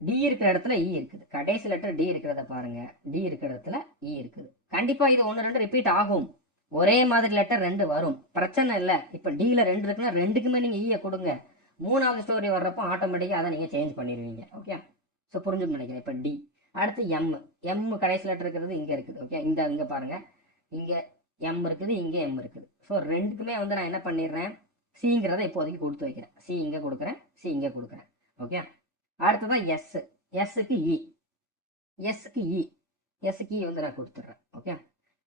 டி இருக்கிற இடத்துல இ இருக்குது. கடைசி லெட்டர் டி இருக்கிறத பாருங்க. டி இருக்கிற இடத்துல இ இருக்குது. கண்டிப்பா இது 1 2 ரிப்பீட் ஆகும். ஒரே மாதிரி லெட்டர் 2 வரும், பிரச்சனை இல்லை. இப்போ டியில் 2 இருக்குன்னா 2க்குமே நீங்க ஈயை கொடுங்க. 3வது ஸ்டோரி வர்றப்போ ஆட்டோமேட்டிக்காக அதை நீங்க சேஞ்ச் பண்ணிடுவீங்க. ஓகே, ஸோ புரிஞ்சுன்னு நினைக்கிறேன். இப்போ டி. அடுத்து எம். எம் கடைசி லெட்டர் இருக்கிறது இங்கே இருக்குது. ஓகே, இங்கே பாருங்க, இங்கே எம் இருக்குது, இங்கே எம் இருக்குது. ஸோ 2க்குமே வந்து நான் என்ன பண்ணிடுறேன், சிங்கிறத இப்போதைக்கு கொடுத்து வைக்கிறேன். சி இங்கே கொடுக்குறேன், சி இங்கே கொடுக்குறேன். ஓகே, அடுத்ததான் எஸ். எஸ்ஸுக்கு இ. எஸ்ஸுக்கு இ. எஸ்ஸுக்கு இ வந்து நான் கொடுத்துட்றேன். ஓகே,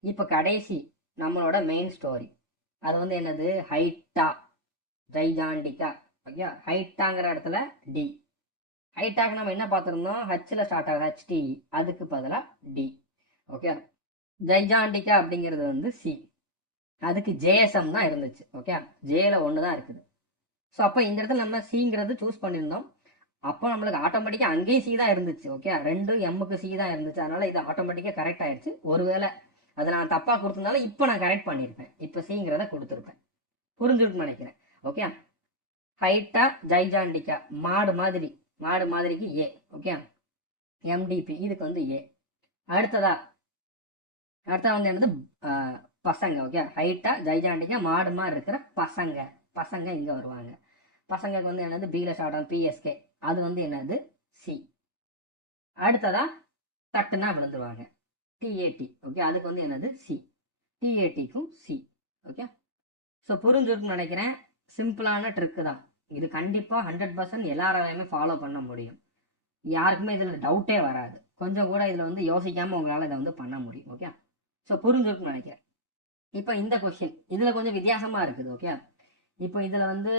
இப்போ கடைசி நம்மளோட மெயின் ஸ்டோரி அது வந்து என்னது, ஹைட்டா, ஜைஜாண்டிகா. ஓகே, ஹைட்டாங்கிற இடத்துல டி. ஹைட்டாக நம்ம என்ன பார்த்துருந்தோம், ஹச்சில் ஸ்டார்ட் ஆகுது, ஹச்டி. அதுக்கு பதிலாக டி. ஓகே, ஜைஜாண்டிகா அப்படிங்கிறது வந்து சி. அதுக்கு ஜேஎஸ்எம் தான் இருந்துச்சு. ஓகே, ஜேல 1 தான் இருக்குது. ஸோ அப்போ இந்த இடத்துல நம்ம சிங்கிறது சூஸ் பண்ணியிருந்தோம். அப்போ நம்மளுக்கு ஆட்டோமேட்டிக்காக அங்கேயும் சி தான் இருந்துச்சு. ஓகே, 2 எம்முக்கு சி தான் இருந்துச்சு. அதனால இது ஆட்டோமேட்டிக்காக கரெக்ட் ஆயிடுச்சு. ஒருவேளை அதை நான் தப்பாக கொடுத்துருந்தாலும் இப்போ நான் கரெக்ட் பண்ணியிருப்பேன். இப்போ சிங்கிறத கொடுத்துருப்பேன். புரிஞ்சுருக்குன்னு நினைக்கிறேன். ஓகே, ஹைட்டா, ஜைஜாண்டிகா, மாடு மாதிரி, மாடு மாதிரிக்கு ஏ. ஓகே, எம்டிபி இதுக்கு வந்து ஏ. அடுத்ததா வந்து என்னது, பசங்க. ஓகே, ஹைட்டா, ஜைஜாண்டிகா, மாடு மாதிரி இருக்கிற பசங்க. பசங்க இங்கே வருவாங்க. பசங்களுக்கு வந்து என்னது, பியில் ஸ்டார்ட் ஆகும், பிஎஸ்கே. அது வந்து என்னது, சி. அடுத்ததா தட்டுனா விழுந்துருவாங்க, டிஏடி. ஓகே, அதுக்கு வந்து என்னது, சி. டிஏடிக்கும் சி. ஓகே, ஸோ புரிஞ்சுருக்குன்னு நினைக்கிறேன். சிம்பிளான ட்ரிக்கு தான் இது. கண்டிப்பாக 100% எல்லாராலையுமே ஃபாலோ பண்ண முடியும். யாருக்குமே இதில் டவுட்டே வராது. கொஞ்சம் கூட இதில் வந்து யோசிக்காமல் உங்களால் இதை வந்து பண்ண முடியும். ஓகே, ஸோ புரிஞ்சுருக்குன்னு நினைக்கிறேன். இப்போ இந்த கொஸ்டின் இதில் கொஞ்சம் வித்தியாசமாக இருக்குது. ஓகே, இப்போ இதில் வந்து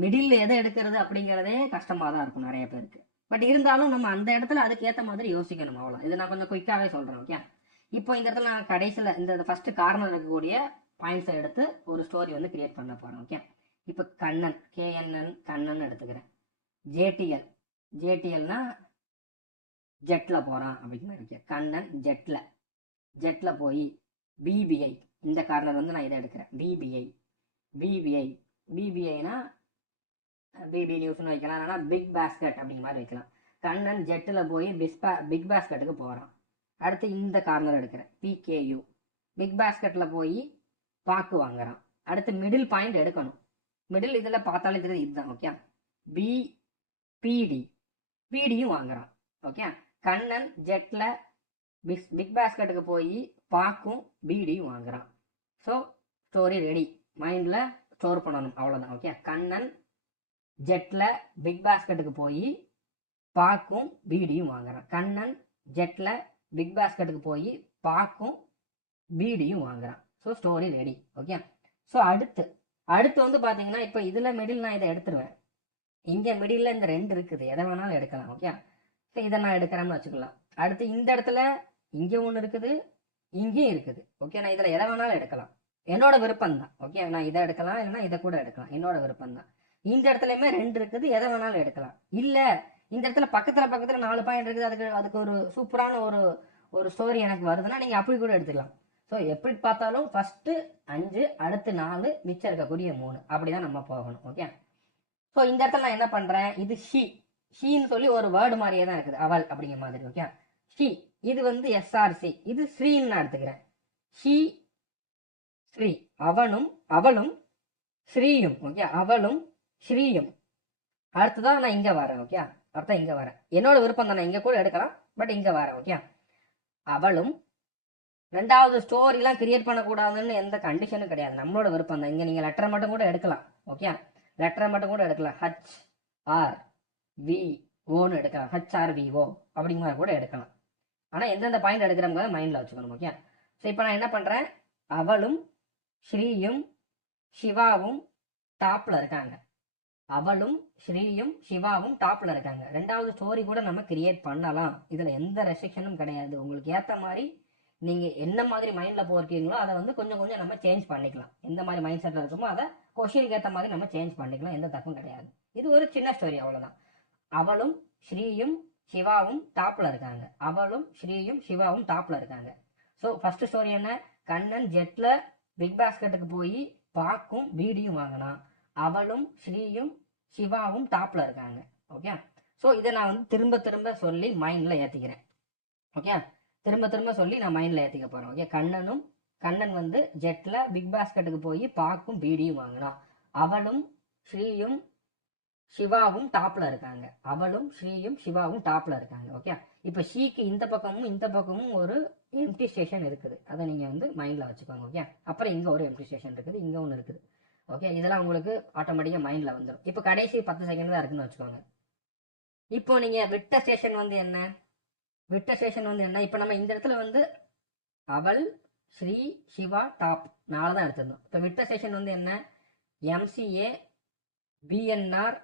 மிடில் எதை எடுக்கிறது அப்படிங்கிறதே கஷ்டமாக தான் இருக்கும் நிறைய பேருக்கு. பட் இருந்தாலும் நம்ம அந்த இடத்துல அதுக்கேற்ற மாதிரி யோசிக்கணும், அவ்வளோ. இதை நான் கொஞ்சம் குயிக்காகவே சொல்கிறேன். ஓகே, இப்போ இந்த இடத்துல நான் கடைசியில் இந்த ஃபர்ஸ்ட் கார்னர் இருக்கக்கூடிய பாயிண்ட்ஸை எடுத்து ஒரு ஸ்டோரி வந்து கிரியேட் பண்ண போகிறேன். ஓகே, இப்போ கண்ணன், கேஎன்என், கண்ணன் எடுத்துக்கிறேன். ஜேடிஎல். ஜேடிஎல்னா ஜெட்டில் போகிறான் அப்படின்னு இருக்கேன். கண்ணன் ஜெட்டில் போய் பிபிஐ. இந்த கார்னர் வந்து நான் இதை எடுக்கிறேன். பிபிஐனா பிபி நியூஸ்னு வைக்கலாம், இல்லைனா பிக் பாஸ்கெட் அப்படிங்கிற மாதிரி வைக்கலாம். கண்ணன் ஜெட்டில் போய் பிக் பாஸ்கெட்டுக்கு போகிறான். அடுத்து இந்த கார்னர் எடுக்கிறேன், பிகேயு. பிக் பாஸ்கெட்டில் போய் பாக்கு வாங்குறான். அடுத்து மிடில் பாயிண்ட் எடுக்கணும். மிடில் இதில் பார்த்தாலே தெரியுது, இதுதான். ஓகே, பிடியும் வாங்குறான். ஓகே, கண்ணன் ஜெட்டில் பிக் பாஸ்கெட்டுக்கு போய் பாக்கும் பிடியும் வாங்குறான். ஸோ ஸ்டோரி ரெடி, மைண்டில் ஸ்டோர் பண்ணணும், அவ்வளோதான். ஓகே, கண்ணன் ஜெட்டில் பிக் பாஸ்கெட்டுக்கு போய் பாக்கும் பீடியும் வாங்குறான். கண்ணன் ஜெட்டில் பிக் பாஸ்கெட்டுக்கு போய் பாக்கும் பீடியும் வாங்குறான். So story ready. Okay, so அடுத்து வந்து பார்த்தீங்கன்னா, இப்போ இதில் மிடில் நான் இதை எடுத்துருவேன். இங்கே மிடில் இந்த 2 இருக்குது, எதை வேணாலும் எடுக்கலாம். ஓகே, ஸோ இதை நான் எடுக்கிறேன்னு வச்சுக்கலாம். அடுத்து இந்த இடத்துல இங்கே ஒன்று இருக்குது, இங்கேயும் இருக்குது. ஓகே, நான் இதில் எதை வேணாலும் எடுக்கலாம், என்னோட விருப்பம் தான். ஓகே, நான் இதை எடுக்கலாம், இல்லைன்னா இதை கூட எடுக்கலாம், என்னோட விருப்பம் தான். இந்த இடத்துலையுமே 2 இருக்குது, எதை வேணாலும் எடுக்கலாம். இல்லை இந்த இடத்துல பக்கத்தில் 4 பாயிண்ட் இருக்குது, அதுக்கு ஒரு சூப்பரான ஒரு ஸ்டோரி எனக்கு வருதுன்னா நீங்கள் அப்படி கூட எடுத்துக்கலாம். ஸோ எப்படி பார்த்தாலும் ஃபஸ்ட்டு 5, அடுத்து 4, மிச்சம் இருக்கக்கூடிய 3, அப்படி தான் நம்ம போகணும். ஓகே, ஸோ இந்த இடத்துல நான் என்ன பண்ணுறேன், இது ஷீன்னு சொல்லி ஒரு வேர்டு மாதிரியே தான் இருக்குது, அவள் அப்படிங்கிற மாதிரி. ஓகே, ஷீ இது வந்து எஸ்ஆர்சி, இது ஸ்ரீன்னு நான் எடுத்துக்கிறேன். ஷீ ஸ்ரீ, அவளும் ஸ்ரீயும். ஓகே, அவளும் ஸ்ரீயும். அடுத்ததான் நான் இங்கே வரேன். ஓகே, அடுத்த இங்கே வரேன், என்னோட விருப்பம் தான், நான் இங்கே கூட எடுக்கலாம், பட் இங்கே வரேன். ஓகே, அவளும். 2வது ஸ்டோரிலாம் கிரியேட் பண்ணக்கூடாதுன்னு எந்த கண்டிஷனும் கிடையாது, நம்மளோட விருப்பம் தான். இங்கே நீங்கள் லெட்டரை மட்டும் கூட எடுக்கலாம். ஓகே, லெட்டரை மட்டும் கூட எடுக்கலாம், HRVOன்னு எடுக்கலாம், HRVO அப்படிங்கிற மாதிரி கூட எடுக்கலாம். ஆனால் எந்தெந்த பாயிண்ட் எடுக்கிறவங்க மைண்டில் வச்சுக்கணும். ஓகே, ஸோ இப்போ நான் என்ன பண்ணுறேன், அவளும் ஸ்ரீயும் சிவாவும் டாப்பில் இருக்காங்க. அவளும் ஸ்ரீயும் சிவாவும் டாப்பில் இருக்காங்க. 2வது ஸ்டோரி கூட நம்ம கிரியேட் பண்ணலாம், இதில் எந்த ரெஸ்ட்ரிக்ஷனும் கிடையாது. உங்களுக்கு ஏற்ற மாதிரி நீங்கள் என்ன மாதிரி மைண்டில் போகிறீங்களோ அதை வந்து கொஞ்சம் நம்ம சேஞ்ச் பண்ணிக்கலாம். எந்த மாதிரி மைண்ட் செட்டில் இருக்குமோ அதை கொஷினுக்கு ஏற்ற மாதிரி நம்ம சேஞ்ச் பண்ணிக்கலாம், எந்த தப்பும் கிடையாது. இது ஒரு சின்ன ஸ்டோரி, அவ்வளோதான். அவளும் ஸ்ரீயும் சிவாவும் டாப்பில் இருக்காங்க. அவளும் ஸ்ரீயும் சிவாவும் டாப்பில் இருக்காங்க. ஸோ ஃபர்ஸ்ட் ஸ்டோரி என்ன, கண்ணன் ஜெட்ல பிக் பாஸ்கெட்டுக்கு போய் பாக்கும் பீடியும் வாங்கினான், அவளும் ஸ்ரீயும் சிவாவும் டாப்ல இருக்காங்க. ஓகே, ஸோ இதை நான் வந்து திரும்ப திரும்ப சொல்லி மைண்ட்ல ஏத்திக்கிறேன். ஓகே, திரும்ப திரும்ப சொல்லி நான் மைண்ட்ல ஏத்திக்க போறேன். ஓகே, கண்ணன் வந்து ஜெட்ல பிக் பாஸ்கெட்டுக்கு போய் பாக்கும் பீடியும் வாங்கினான், அவளும் ஸ்ரீயும் சிவாவும் டாப்ல இருக்காங்க, அவளும் ஸ்ரீயும் சிவாவும் டாப்ல இருக்காங்க. ஓகே, இப்போ ஷீக்கு இந்த பக்கமும் ஒரு எம்டி ஸ்டேஷன் இருக்குது, அதை நீங்க வந்து மைண்ட்ல வச்சுக்கோங்க. ஓகே, அப்புறம் இங்க ஒரு எம்டி ஸ்டேஷன் இருக்குது, இங்க ஒன்று இருக்குது. ஓகே, இதெல்லாம் உங்களுக்கு ஆட்டோமேட்டிக்கா மைண்ட்ல வந்துடும். இப்போ கடைசி 10 செகண்ட் தான் இருக்குன்னு வச்சுக்கோங்க. இப்போ நீங்க விட்ட ஸ்டேஷன் வந்து என்ன, இப்போ நம்ம இந்த இடத்துல வந்து அவள் ஸ்ரீ சிவா டாப் 4 தான் எடுத்திருந்தோம். இப்போ விட்ட ஸ்டேஷன் வந்து என்ன, MCA PNR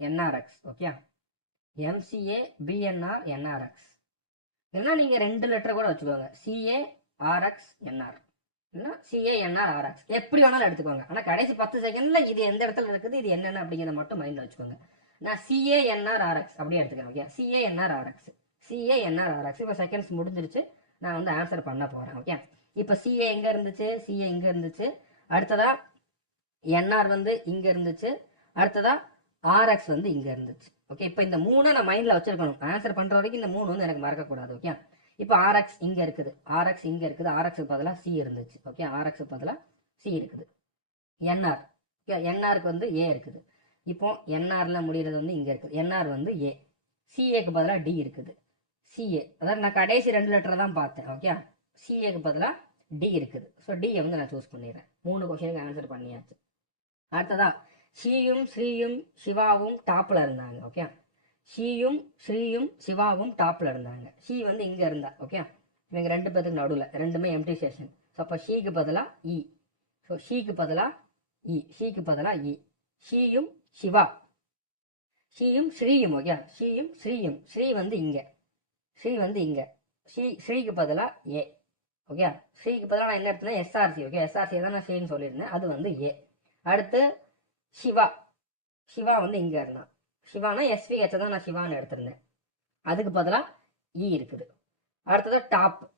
NRX. Okay, MCA PNR NRX, இல்லைன்னா நீங்க 2 லெட்டர் கூட வச்சுக்கோங்க, சிஏஆர்எக்ஸ் என்ஆர், இல்லைன்னா சிஏஎன்ஆர் ஆர்எக்ஸ், எப்படி வேணாலும் எடுத்துக்கோங்க. ஆனால் கடைசி 10 செகண்ட்ல இது எந்த இடத்துல இருக்குது, இது என்னென்ன அப்படிங்கிறத மட்டும் மைண்ட்ல வச்சுக்கோங்க. நான் சிஏஎன்ஆர் ஆர்எக்ஸ் அப்படியே எடுத்துக்கிறேன். Okay, CANR RX. இப்போ செகண்ட்ஸ் முடிஞ்சிருச்சு, நான் வந்து ஆன்சர் பண்ண போறேன். ஓகே, இப்போ சிஏ இங்க இருந்துச்சு, அடுத்ததா என்ஆர் வந்து இங்க இருந்துச்சு, அடுத்ததா ஆர்எக்ஸ் வந்து இங்க இருந்துச்சு. ஓகே, இப்போ இந்த 3 நான் மைண்ட்ல வச்சிருக்கணும், ஆன்சர் பண்ற வரைக்கும் இந்த 3 வந்து எனக்கு மறக்கக்கூடாது. ஓகே, இப்போ ஆர்எக்ஸ் இங்க இருக்குது, ஆர்எக்ஸுக்கு பதிலாக சி இருந்துச்சு. ஓகே, ஆர்எக்ஸுக்கு பதிலாக சி இருக்குது. என்ஆர், என்ஆருக்கு வந்து ஏ இருக்குது. இப்போ என்ஆர்ல முடிகிறது வந்து இங்க இருக்குது, என்ஆர் வந்து ஏ, சிஏக்கு பதிலாக டி இருக்குது. சிஏ, அதாவது நான் கடைசி 2 லெட்டர் தான் பார்த்தேன். ஓகே, சிஏக்கு பதிலாக டி இருக்குது. ஸோ டியை வந்து நான் சூஸ் பண்ணிடுறேன். 3 கொஸ்டினுக்கு ஆன்சர் பண்ணியாச்சு. அடுத்ததா ஷீயும் ஸ்ரீயும் சிவாவும் டாப்ல இருந்தாங்க. ஓகே, ஷீயும் ஸ்ரீயும் சிவாவும் டாப்ல இருந்தாங்க. ஷீ வந்து இங்க இருந்தா. ஓகே, இவங்க 2 பேருக்கு நடுவில், ரெண்டுமே எம்டி ஸ்டேஷன். ஸோ அப்போ ஷீக்கு பதிலாக இ, ஸோ ஷீக்கு பதிலாக இ, ஷீயும் சிவா, ஷீயும் ஸ்ரீயும். ஓகே, ஷீயும் ஸ்ரீயும், ஸ்ரீ வந்து இங்க, ஸ்ரீக்கு பதிலாக ஏ. ஓகே, ஸ்ரீக்கு பதிலாக நான் என்ன எடுத்தேன், எஸ்ஆர்சி. ஓகே, எஸ்ஆர்சி தான் நான் ஸ்ரீன்னு சொல்லியிருந்தேன், அது வந்து ஏ. அடுத்து சிவா வந்து இங்க இருந்தான். சிவானா எஸ்விஹெச் தான் நான் சிவான்னு எடுத்திருந்தேன், அதுக்கு பதிலாக இ இருக்குது. அடுத்தது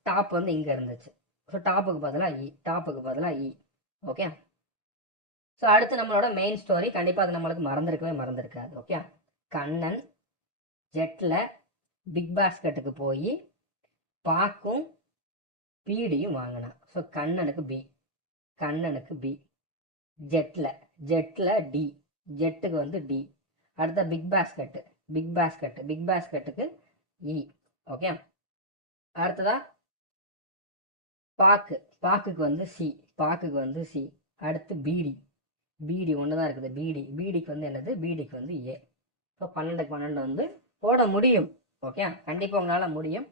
டாப் வந்து இங்க இருந்துச்சு. ஸோ டாப்புக்கு பதிலாக இ. ஓகே, ஸோ அடுத்து நம்மளோட மெயின் ஸ்டோரி. கண்டிப்பாக அது நம்மளுக்கு மறந்துருக்காது. ஓகே, கண்ணன் ஜெட்ல பிக் பாஸ்கெட்டுக்கு போய் பாக்கும் பீடியும் வாங்கினான். ஸோ கண்ணனுக்கு பி, ஜெட்ல டி, ஜெட்டுக்கு வந்து டி. அடுத்த பிக் பாஸ்கெட்டுக்கு இ. ஓகே, அடுத்ததா பாக்குக்கு வந்து சி, அடுத்து பீடி ஒன்று தான் இருக்குது, பீடிக்கு வந்து என்னது, பீடிக்கு வந்து ஏ. ஸோ 12க்கு 12 வந்து போட முடியும். ஓகே, கண்டிப்பாக உங்களால் முடியும்.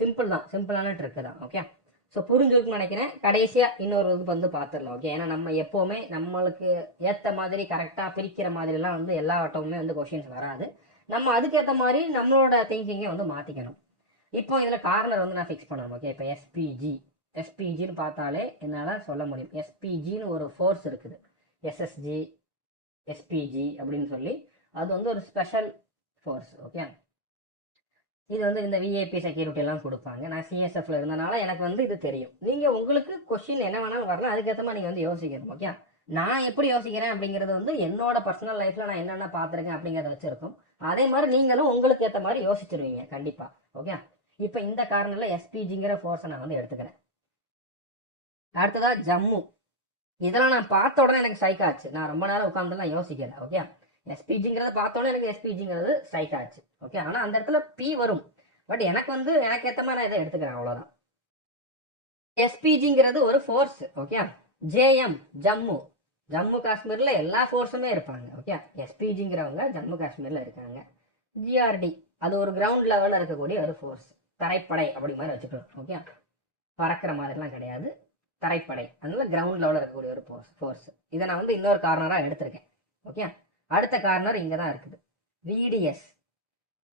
சிம்பிள் தான், சிம்பிளான ட்ரிக்கு தான். ஓகே, ஸோ புரிஞ்சுருக்குன்னு நினைக்கிறேன். கடைசியாக இன்னொரு இது வந்து பார்த்துடலாம். ஓகே, ஏன்னா நம்ம எப்போவுமே நம்மளுக்கு ஏற்ற மாதிரி கரெக்டாக பிரிக்கிற மாதிரிலாம் வந்து எல்லா ஆட்டமுமே வந்து கொஷின்ஸ் வராது. நம்ம அதுக்கேற்ற மாதிரி நம்மளோட திங்கிங்கை வந்து மாற்றிக்கணும். இப்போ இதில் கார்னர் வந்து நான் ஃபிக்ஸ் பண்ணணும். ஓகே, இப்போ எஸ்பிஜின்னு பார்த்தாலே என்னால் சொல்ல முடியும். எஸ்பிஜின்னு ஒரு ஃபோர்ஸ் இருக்குது, எஸ்எஸ்ஜி எஸ்பிஜி அப்படின்னு சொல்லி, அது வந்து ஒரு ஸ்பெஷல் ஃபோர்ஸ். ஓகே, இது வந்து இந்த விஐபி செக்யூரிட்டி எல்லாம் கொடுப்பாங்க. நான் சிஎஸ்எஃப்ல இருந்தனால எனக்கு வந்து இது தெரியும். நீங்க உங்களுக்கு கொஸ்டின் என்ன வேணாலும் வரலாம், அதுக்கேற்ற மாதிரி நீங்க வந்து யோசிக்கணும். ஓகே, நான் எப்படி யோசிக்கிறேன் அப்படிங்கிறது வந்து என்னோட பர்சனல் லைஃப்ல நான் என்னென்ன பார்த்துருக்கேன் அப்படிங்கிறத வச்சிருக்கும். அதே மாதிரி நீங்களும் உங்களுக்கு ஏற்ற மாதிரி யோசிச்சிருவீங்க கண்டிப்பா. ஓகே, இப்போ இந்த காரணம்ல எஸ்பிஜிங்கிற ஃபோர்ஸை நான் வந்து எடுத்துக்கிறேன். அடுத்ததா ஜம்மு, இதெல்லாம் நான் பார்த்த உடனே எனக்கு ஸ்ட்ரைக் ஆச்சு. நான் ரொம்ப நேரம் உட்காந்துலாம் யோசிக்கல. ஓகே, எஸ்பிஜிங்கிறத பார்த்தோன்னே எனக்கு எஸ்பிஜிங்கிறது ஸ்ட்ரைக் ஆச்சு. ஓகே, ஆனால் அந்த இடத்துல பி வரும், பட் எனக்கு வந்து எனக்கு ஏற்ற மாதிரி நான் இதை எடுத்துக்கிறேன், அவ்வளோதான். எஸ்பிஜிங்கிறது ஒரு ஃபோர்ஸ். ஓகே, ஜேஎம் ஜம்மு காஷ்மீர்ல எல்லா ஃபோர்ஸுமே இருப்பாங்க. ஓகே, எஸ்பிஜிங்கிறவங்க ஜம்மு காஷ்மீர்ல இருக்காங்க. ஜிஆர்டி அது ஒரு கிரவுண்ட் லெவலில் இருக்கக்கூடிய ஒரு ஃபோர்ஸ், தரைப்படை அப்படி மாதிரி வச்சுக்கலாம். ஓகே, பறக்கிற மாதிரிலாம் கிடையாது, தரைப்படை, அதனால கிரவுண்ட் லெவலில் இருக்கக்கூடிய ஒரு ஃபோர்ஸ். இதை நான் வந்து இன்னொரு கார்னராக எடுத்திருக்கேன். ஓகே, அடுத்த கார்னர் இங்கே தான் இருக்குது,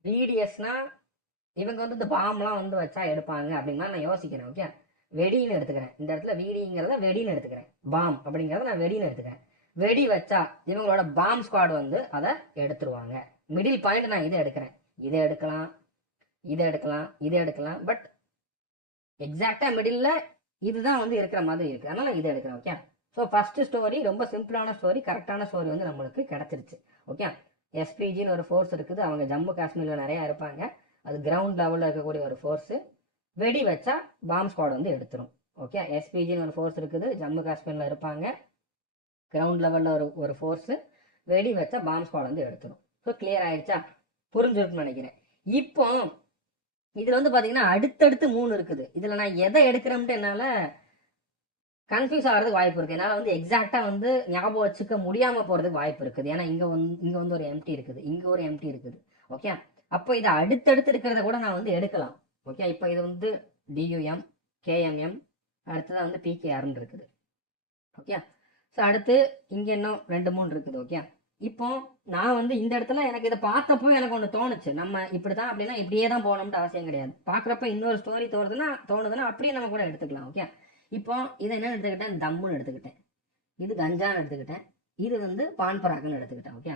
விடிஎஸ்னா இவங்க வந்து இந்த பாம்லாம் வந்து வச்சா எடுப்பாங்க அப்படின்னா நான் யோசிக்கிறேன். ஓகே, வெடின்னு எடுத்துக்கிறேன். இந்த இடத்துல வீடிங்கிறத வெடின்னு எடுத்துக்கிறேன், பாம் அப்படிங்கிறத நான் வெடின்னு எடுத்துக்கிறேன். வெடி வச்சா இவங்களோட பாம் ஸ்குவாட் வந்து அதை எடுத்துருவாங்க. மிடில் பாயிண்ட் நான் இதை எடுக்கிறேன், இதை எடுக்கலாம், பட் எக்ஸாக்டா மிடில் இதுதான் வந்து இருக்கிற மாதிரி இருக்கு, அதனால இதை எடுக்கிறேன். ஓகே, ஸோ ஃபர்ஸ்ட் ஸ்டோரி ரொம்ப சிம்பிளான ஸ்டோரி, கரெக்டான ஸ்டோரி வந்து நம்மளுக்கு கிடைச்சிருச்சு. ஓகே, எஸ்பிஜின்னு ஒரு ஃபோர்ஸ் இருக்குது, அவங்க ஜம்மு காஷ்மீர்ல நிறைய இருப்பாங்க, அது கிரவுண்ட் லெவல்ல இருக்கக்கூடிய ஒரு ஃபோர்ஸ். வெடி வச்சா பாம் ஸ்குவாட் வந்து எடுத்துரும். ஓகே, எஸ்பிஜின்னு ஒரு ஃபோர்ஸ் இருக்குது, ஜம்மு காஷ்மீர்ல இருப்பாங்க, கிரவுண்ட் லெவல்ல ஒரு ஃபோர்ஸ், வெடி வச்சா பாம் ஸ்குவாட் வந்து எடுத்துரும். ஸோ கிளியர் ஆயிடுச்சா? புரிஞ்சிருக்குன்னு நினைக்கிறேன். இப்போ இதுல வந்து பாத்தீங்கன்னா அடுத்தடுத்து 3 இருக்குது. இதுல நான் எதை எடுக்கிறேன்ட்டு என்னால கன்ஃபியூஸ் ஆகிறதுக்கு வாய்ப்பு இருக்கு. என்னால வந்து எக்ஸாக்டா வந்து ஞாபகம் வச்சுக்க முடியாம போறதுக்கு வாய்ப்பு இருக்குது. ஏன்னா இங்க வந்து ஒரு எம்டி இருக்குது, இங்க ஒரு எம்டி இருக்குது. ஓகே, அப்போ இதை அடுத்தடுத்து இருக்கிறத கூட நான் வந்து எடுக்கலாம். ஓகே, இப்போ இது வந்து டியூஎம், கேஎம்எம், அடுத்ததான் வந்து பிகேஆர்னு இருக்குது. ஓகே, ஸோ அடுத்து இங்க இன்னும் 2-3 இருக்குது. ஓகே, இப்போ நான் வந்து இந்த இடத்துல எனக்கு இதை பார்த்தப்போ எனக்கு ஒன்று தோணுச்சு, நம்ம இப்படிதான் அப்படின்னா இப்படியே தான் போகணும்னு அவசியம் கிடையாது. பார்க்குறப்ப இன்னொரு ஸ்டோரி தோணுதுன்னா அப்படியே நம்ம கூட எடுத்துக்கலாம். ஓகே, இப்போ இதை என்ன எடுத்துக்கிட்டேன், தம்முன்னு எடுத்துக்கிட்டேன், இது கஞ்சான்னு எடுத்துக்கிட்டேன், இது வந்து பான் பராக்குன்னு எடுத்துக்கிட்டேன். ஓகே,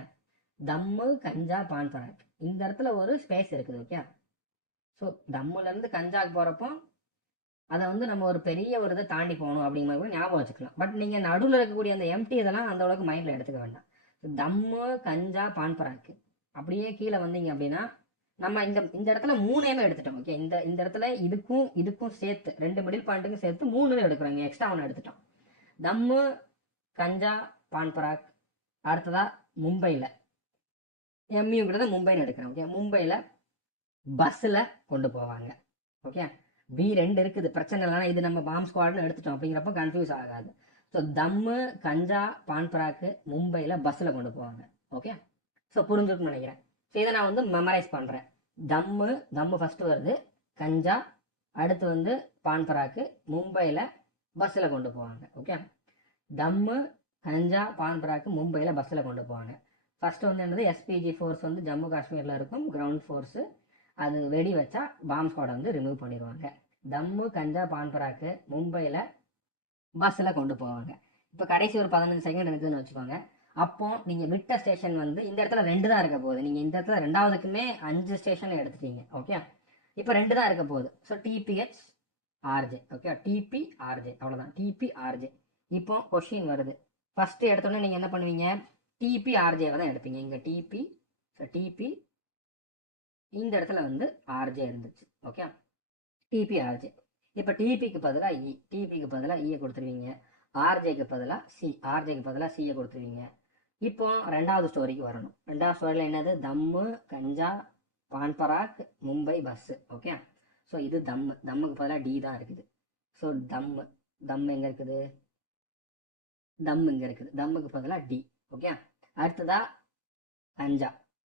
தம்மு, கஞ்சா, பான் பராக், இந்த இடத்துல ஒரு ஸ்பேஸ் இருக்குது. ஓகே, ஸோ தம்முல இருந்து கஞ்சாக்கு போறப்போ அதை வந்து நம்ம ஒரு பெரிய ஒரு இதை தாண்டி போகணும் அப்படிங்கிற மாதிரி ஞாபகம் வச்சுக்கலாம். பட் நீங்கள் நடுவில் இருக்கக்கூடிய அந்த எம்டி இதெல்லாம் அந்த அளவுக்கு மைண்டில் எடுத்துக்க வேண்டாம். தம்மு, கஞ்சா, பான் பராக்கு அப்படியே கீழே வந்தீங்க அப்படின்னா நம்ம இந்த இடத்துல 3 எடுத்துட்டோம். ஓகே, இந்த இடத்துல இதுக்கும் சேர்த்து 2 மிடில் பாயிண்ட்டுக்கும் சேர்த்து 3 எடுக்கிறோம். இங்கே எக்ஸ்ட்ரா 1 எடுத்துட்டோம். தம்மு, கஞ்சா, பான் பராக். அடுத்ததா மும்பையில் எம்யூங்கிறத மும்பைன்னு எடுக்கிறேன். ஓகே, மும்பையில் பஸ்ஸில் கொண்டு போவாங்க. ஓகே, B2 இருக்குது, பிரச்சனை இல்லைனா இது நம்ம பாம் ஸ்குவாட்னு எடுத்துட்டோம் அப்படிங்கிறப்ப கன்ஃபியூஸ் ஆகாது. ஸோ தம்மு, கஞ்சா, பான் பராக்கு மும்பையில் பஸ்ஸில் கொண்டு போவாங்க. ஓகே, ஸோ புரிஞ்சுக்கணும்னு நினைக்கிறேன். ஸோ இதை நான் வந்து மெமரைஸ் பண்ணுறேன். தம்மு ஃபஸ்ட்டு வருது, கஞ்சா, அடுத்து வந்து பான் பராக்கு மும்பையில் பஸ்ஸில் கொண்டு போவாங்க. ஓகே, தம்மு, கஞ்சா, பான் பராக்கு மும்பையில் பஸ்ஸில் கொண்டு போவாங்க. ஃபஸ்ட்டு வந்து என்னது, எஸ்பிஜி ஃபோர்ஸ் வந்து ஜம்மு காஷ்மீரில் இருக்கும், கிரவுண்ட் ஃபோர்ஸு, அது வெடி வச்சா பாம் ஸ்குவாடை வந்து ரிமூவ் பண்ணிடுவாங்க. தம்மு, கஞ்சா, பான் பராக்கு மும்பையில் பஸ்ஸில் கொண்டு போவாங்க. இப்போ கடைசி ஒரு 15 செகண்ட் இருக்குதுன்னு வச்சுக்கோங்க. அப்போ நீங்கள் விட்ட ஸ்டேஷன் வந்து இந்த இடத்துல 2 தான் இருக்க போகுது. நீங்கள் இந்த இடத்துல 2வதுக்குமே 5 ஸ்டேஷன் எடுத்துட்டீங்க. ஓகே, இப்போ 2 தான் இருக்க போகுது. So DBH RJ. Okay, DB RJ, அவ்வளோதான், டிபி ஆர்ஜே. இப்போ கொஷின் வருது, ஃபஸ்ட்டு எடுத்தோடனே நீங்கள் என்ன பண்ணுவீங்க, டிபி ஆர்ஜேவை தான் எடுப்பீங்க. இங்கே டிபி, ஸோ டிபி, இந்த இடத்துல வந்து ஆர்ஜே இருந்துச்சு. Okay, DB RJ. இப்போ டிபிக்கு பதிலாக இ, டிபிக்கு பதிலாக இயை கொடுத்துருவீங்க, ஆர்ஜேக்கு பதிலாக சி, ஆர்ஜேக்கு பதிலாக சியை கொடுத்துருவீங்க. இப்போ 2வது ஸ்டோரிக்கு வரணும். 2வது ஸ்டோரியில் என்னது, தம்மு, கஞ்சா, பான் பராக் மும்பை பஸ்ஸு. ஓகே, ஸோ இது தம்முக்கு பதிலாக டி தான் இருக்குது. ஸோ தம் எங்கே இருக்குது, இங்கே இருக்குது, தம்முக்கு பதிலாக டி. ஓகே, அடுத்ததா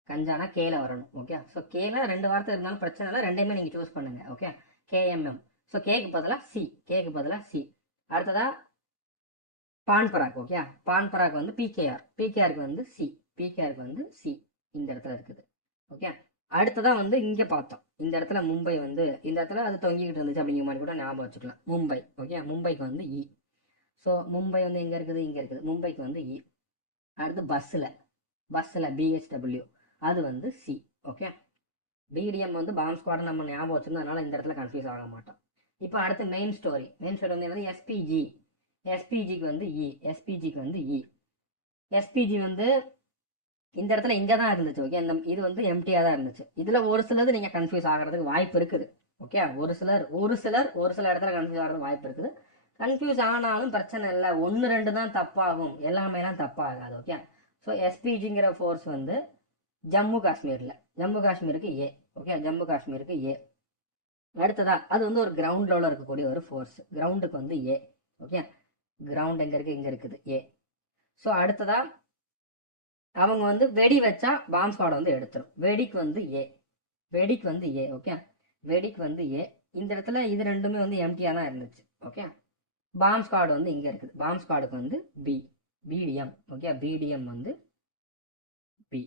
கஞ்சானா கேல வரணும். ஓகே, ஸோ கேல 2 வார்த்தை இருந்தாலும் பிரச்சனை இல்லை, 2யுமே நீங்கள் சூஸ் பண்ணுங்க. ஓகே, கேஎம்எம், ஸோ கேக்கு பதிலாக சி. அடுத்ததா பான் பராக். ஓகே, பான் பராக் வந்து பிகேஆருக்கு வந்து சி, இந்த இடத்துல இருக்குது. ஓகே, அடுத்ததா வந்து இங்கே பார்த்தோம், இந்த இடத்துல மும்பை வந்து இந்த இடத்துல அது தொங்கிக்கிட்டு இருந்துச்சு அப்படிங்கிற மாதிரி கூட ஞாபகம் வச்சுக்கலாம். மும்பை. ஓகே, மும்பைக்கு வந்து இ. ஸோ மும்பை வந்து எங்கே இருக்குது, இங்கே இருக்குது, மும்பைக்கு வந்து இ. அடுத்து பஸ்ஸில் பிஹெச்டபிள்யூ, அது வந்து சி. ஓகே, பிடிஎம் வந்து பாம் ஸ்குவாட் நம்ம ஞாபகம் வச்சிருந்ததுனால இந்த இடத்துல கன்ஃபியூஸ் ஆக மாட்டோம். இப்போ அடுத்து மெயின் ஸ்டோரி வந்து என்னது, எஸ்பிஜிக்கு வந்து இ. எஸ்பிஜி வந்து இந்த இடத்துல இங்கே தான் இருந்துச்சு. ஓகே, இது வந்து எம்டியாக தான் இருந்துச்சு. இதில் ஒரு சிலது நீங்கள் கன்ஃபியூஸ் ஆகிறதுக்கு வாய்ப்பு இருக்குது. ஓகே, ஒரு சில இடத்துல கன்ஃபியூஸ் ஆகிறதுக்கு வாய்ப்பு இருக்குது. கன்ஃபியூஸ் ஆனாலும் பிரச்சனை இல்லை, 1-2 தான் தப்பாகும், எல்லாமேலாம் தப்பாகாது. ஓகே, ஸோ எஸ்பிஜிங்கிற ஃபோர்ஸ் வந்து ஜம்மு காஷ்மீருக்கு ஏ. ஓகே, ஜம்மு காஷ்மீருக்கு ஏ. அடுத்ததா அது வந்து ஒரு கிரவுண்ட் லெவலில் இருக்கக்கூடிய ஒரு ஃபோர்ஸ், கிரவுண்டுக்கு வந்து ஏ. ஓகே, கிரவுண்ட் எங்கே இருக்குது, இங்கே இருக்குது, ஏ. ஸோ அடுத்ததா அவங்க வந்து வெடி வச்சா பாம் ஸ்குவாட் வந்து எடுத்துரும். வெடிக்கு வந்து ஏ. ஓகே, வெடிக்கு வந்து ஏ. இந்த இடத்துல இது 2மே வந்து எம்டியாக தான் இருந்துச்சு. ஓகே, பாம் ஸ்குவாட் வந்து இங்கே இருக்குது, பாம் ஸ்குவாடுக்கு வந்து பிடிஎம். ஓகே, பிடிஎம் வந்து பி.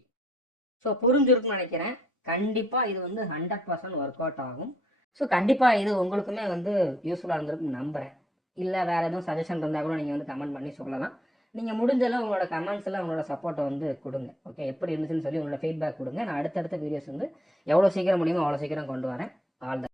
ஸோ புரிஞ்சிருக்குன்னு நினைக்கிறேன். கண்டிப்பாக இது வந்து 100% ஒர்க் அவுட் ஆகும். ஸோ கண்டிப்பாக இது உங்களுக்குமே வந்து யூஸ்ஃபுல்லாக இருந்திருக்குன்னு நம்புகிறேன். இல்லை வேறு எதுவும் சஜஷன் இருந்தால் கூட நீங்கள் வந்து கமெண்ட் பண்ணி சொல்லலாம். நீங்கள் முடிஞ்சளவு உங்களோட கமெண்ட்ஸில் உங்களோட சப்போர்ட்டை வந்து கொடுங்க. ஓகே, எப்படி இருந்துச்சுன்னு சொல்லி உங்களோட ஃபீட்பேக் கொடுங்க. நான் அடுத்தடுத்த வீடியோஸ் வந்து எவ்வளோ சீக்கிரம் முடியுமோ அவ்வளோ சீக்கிரம் கொண்டு வரேன். All the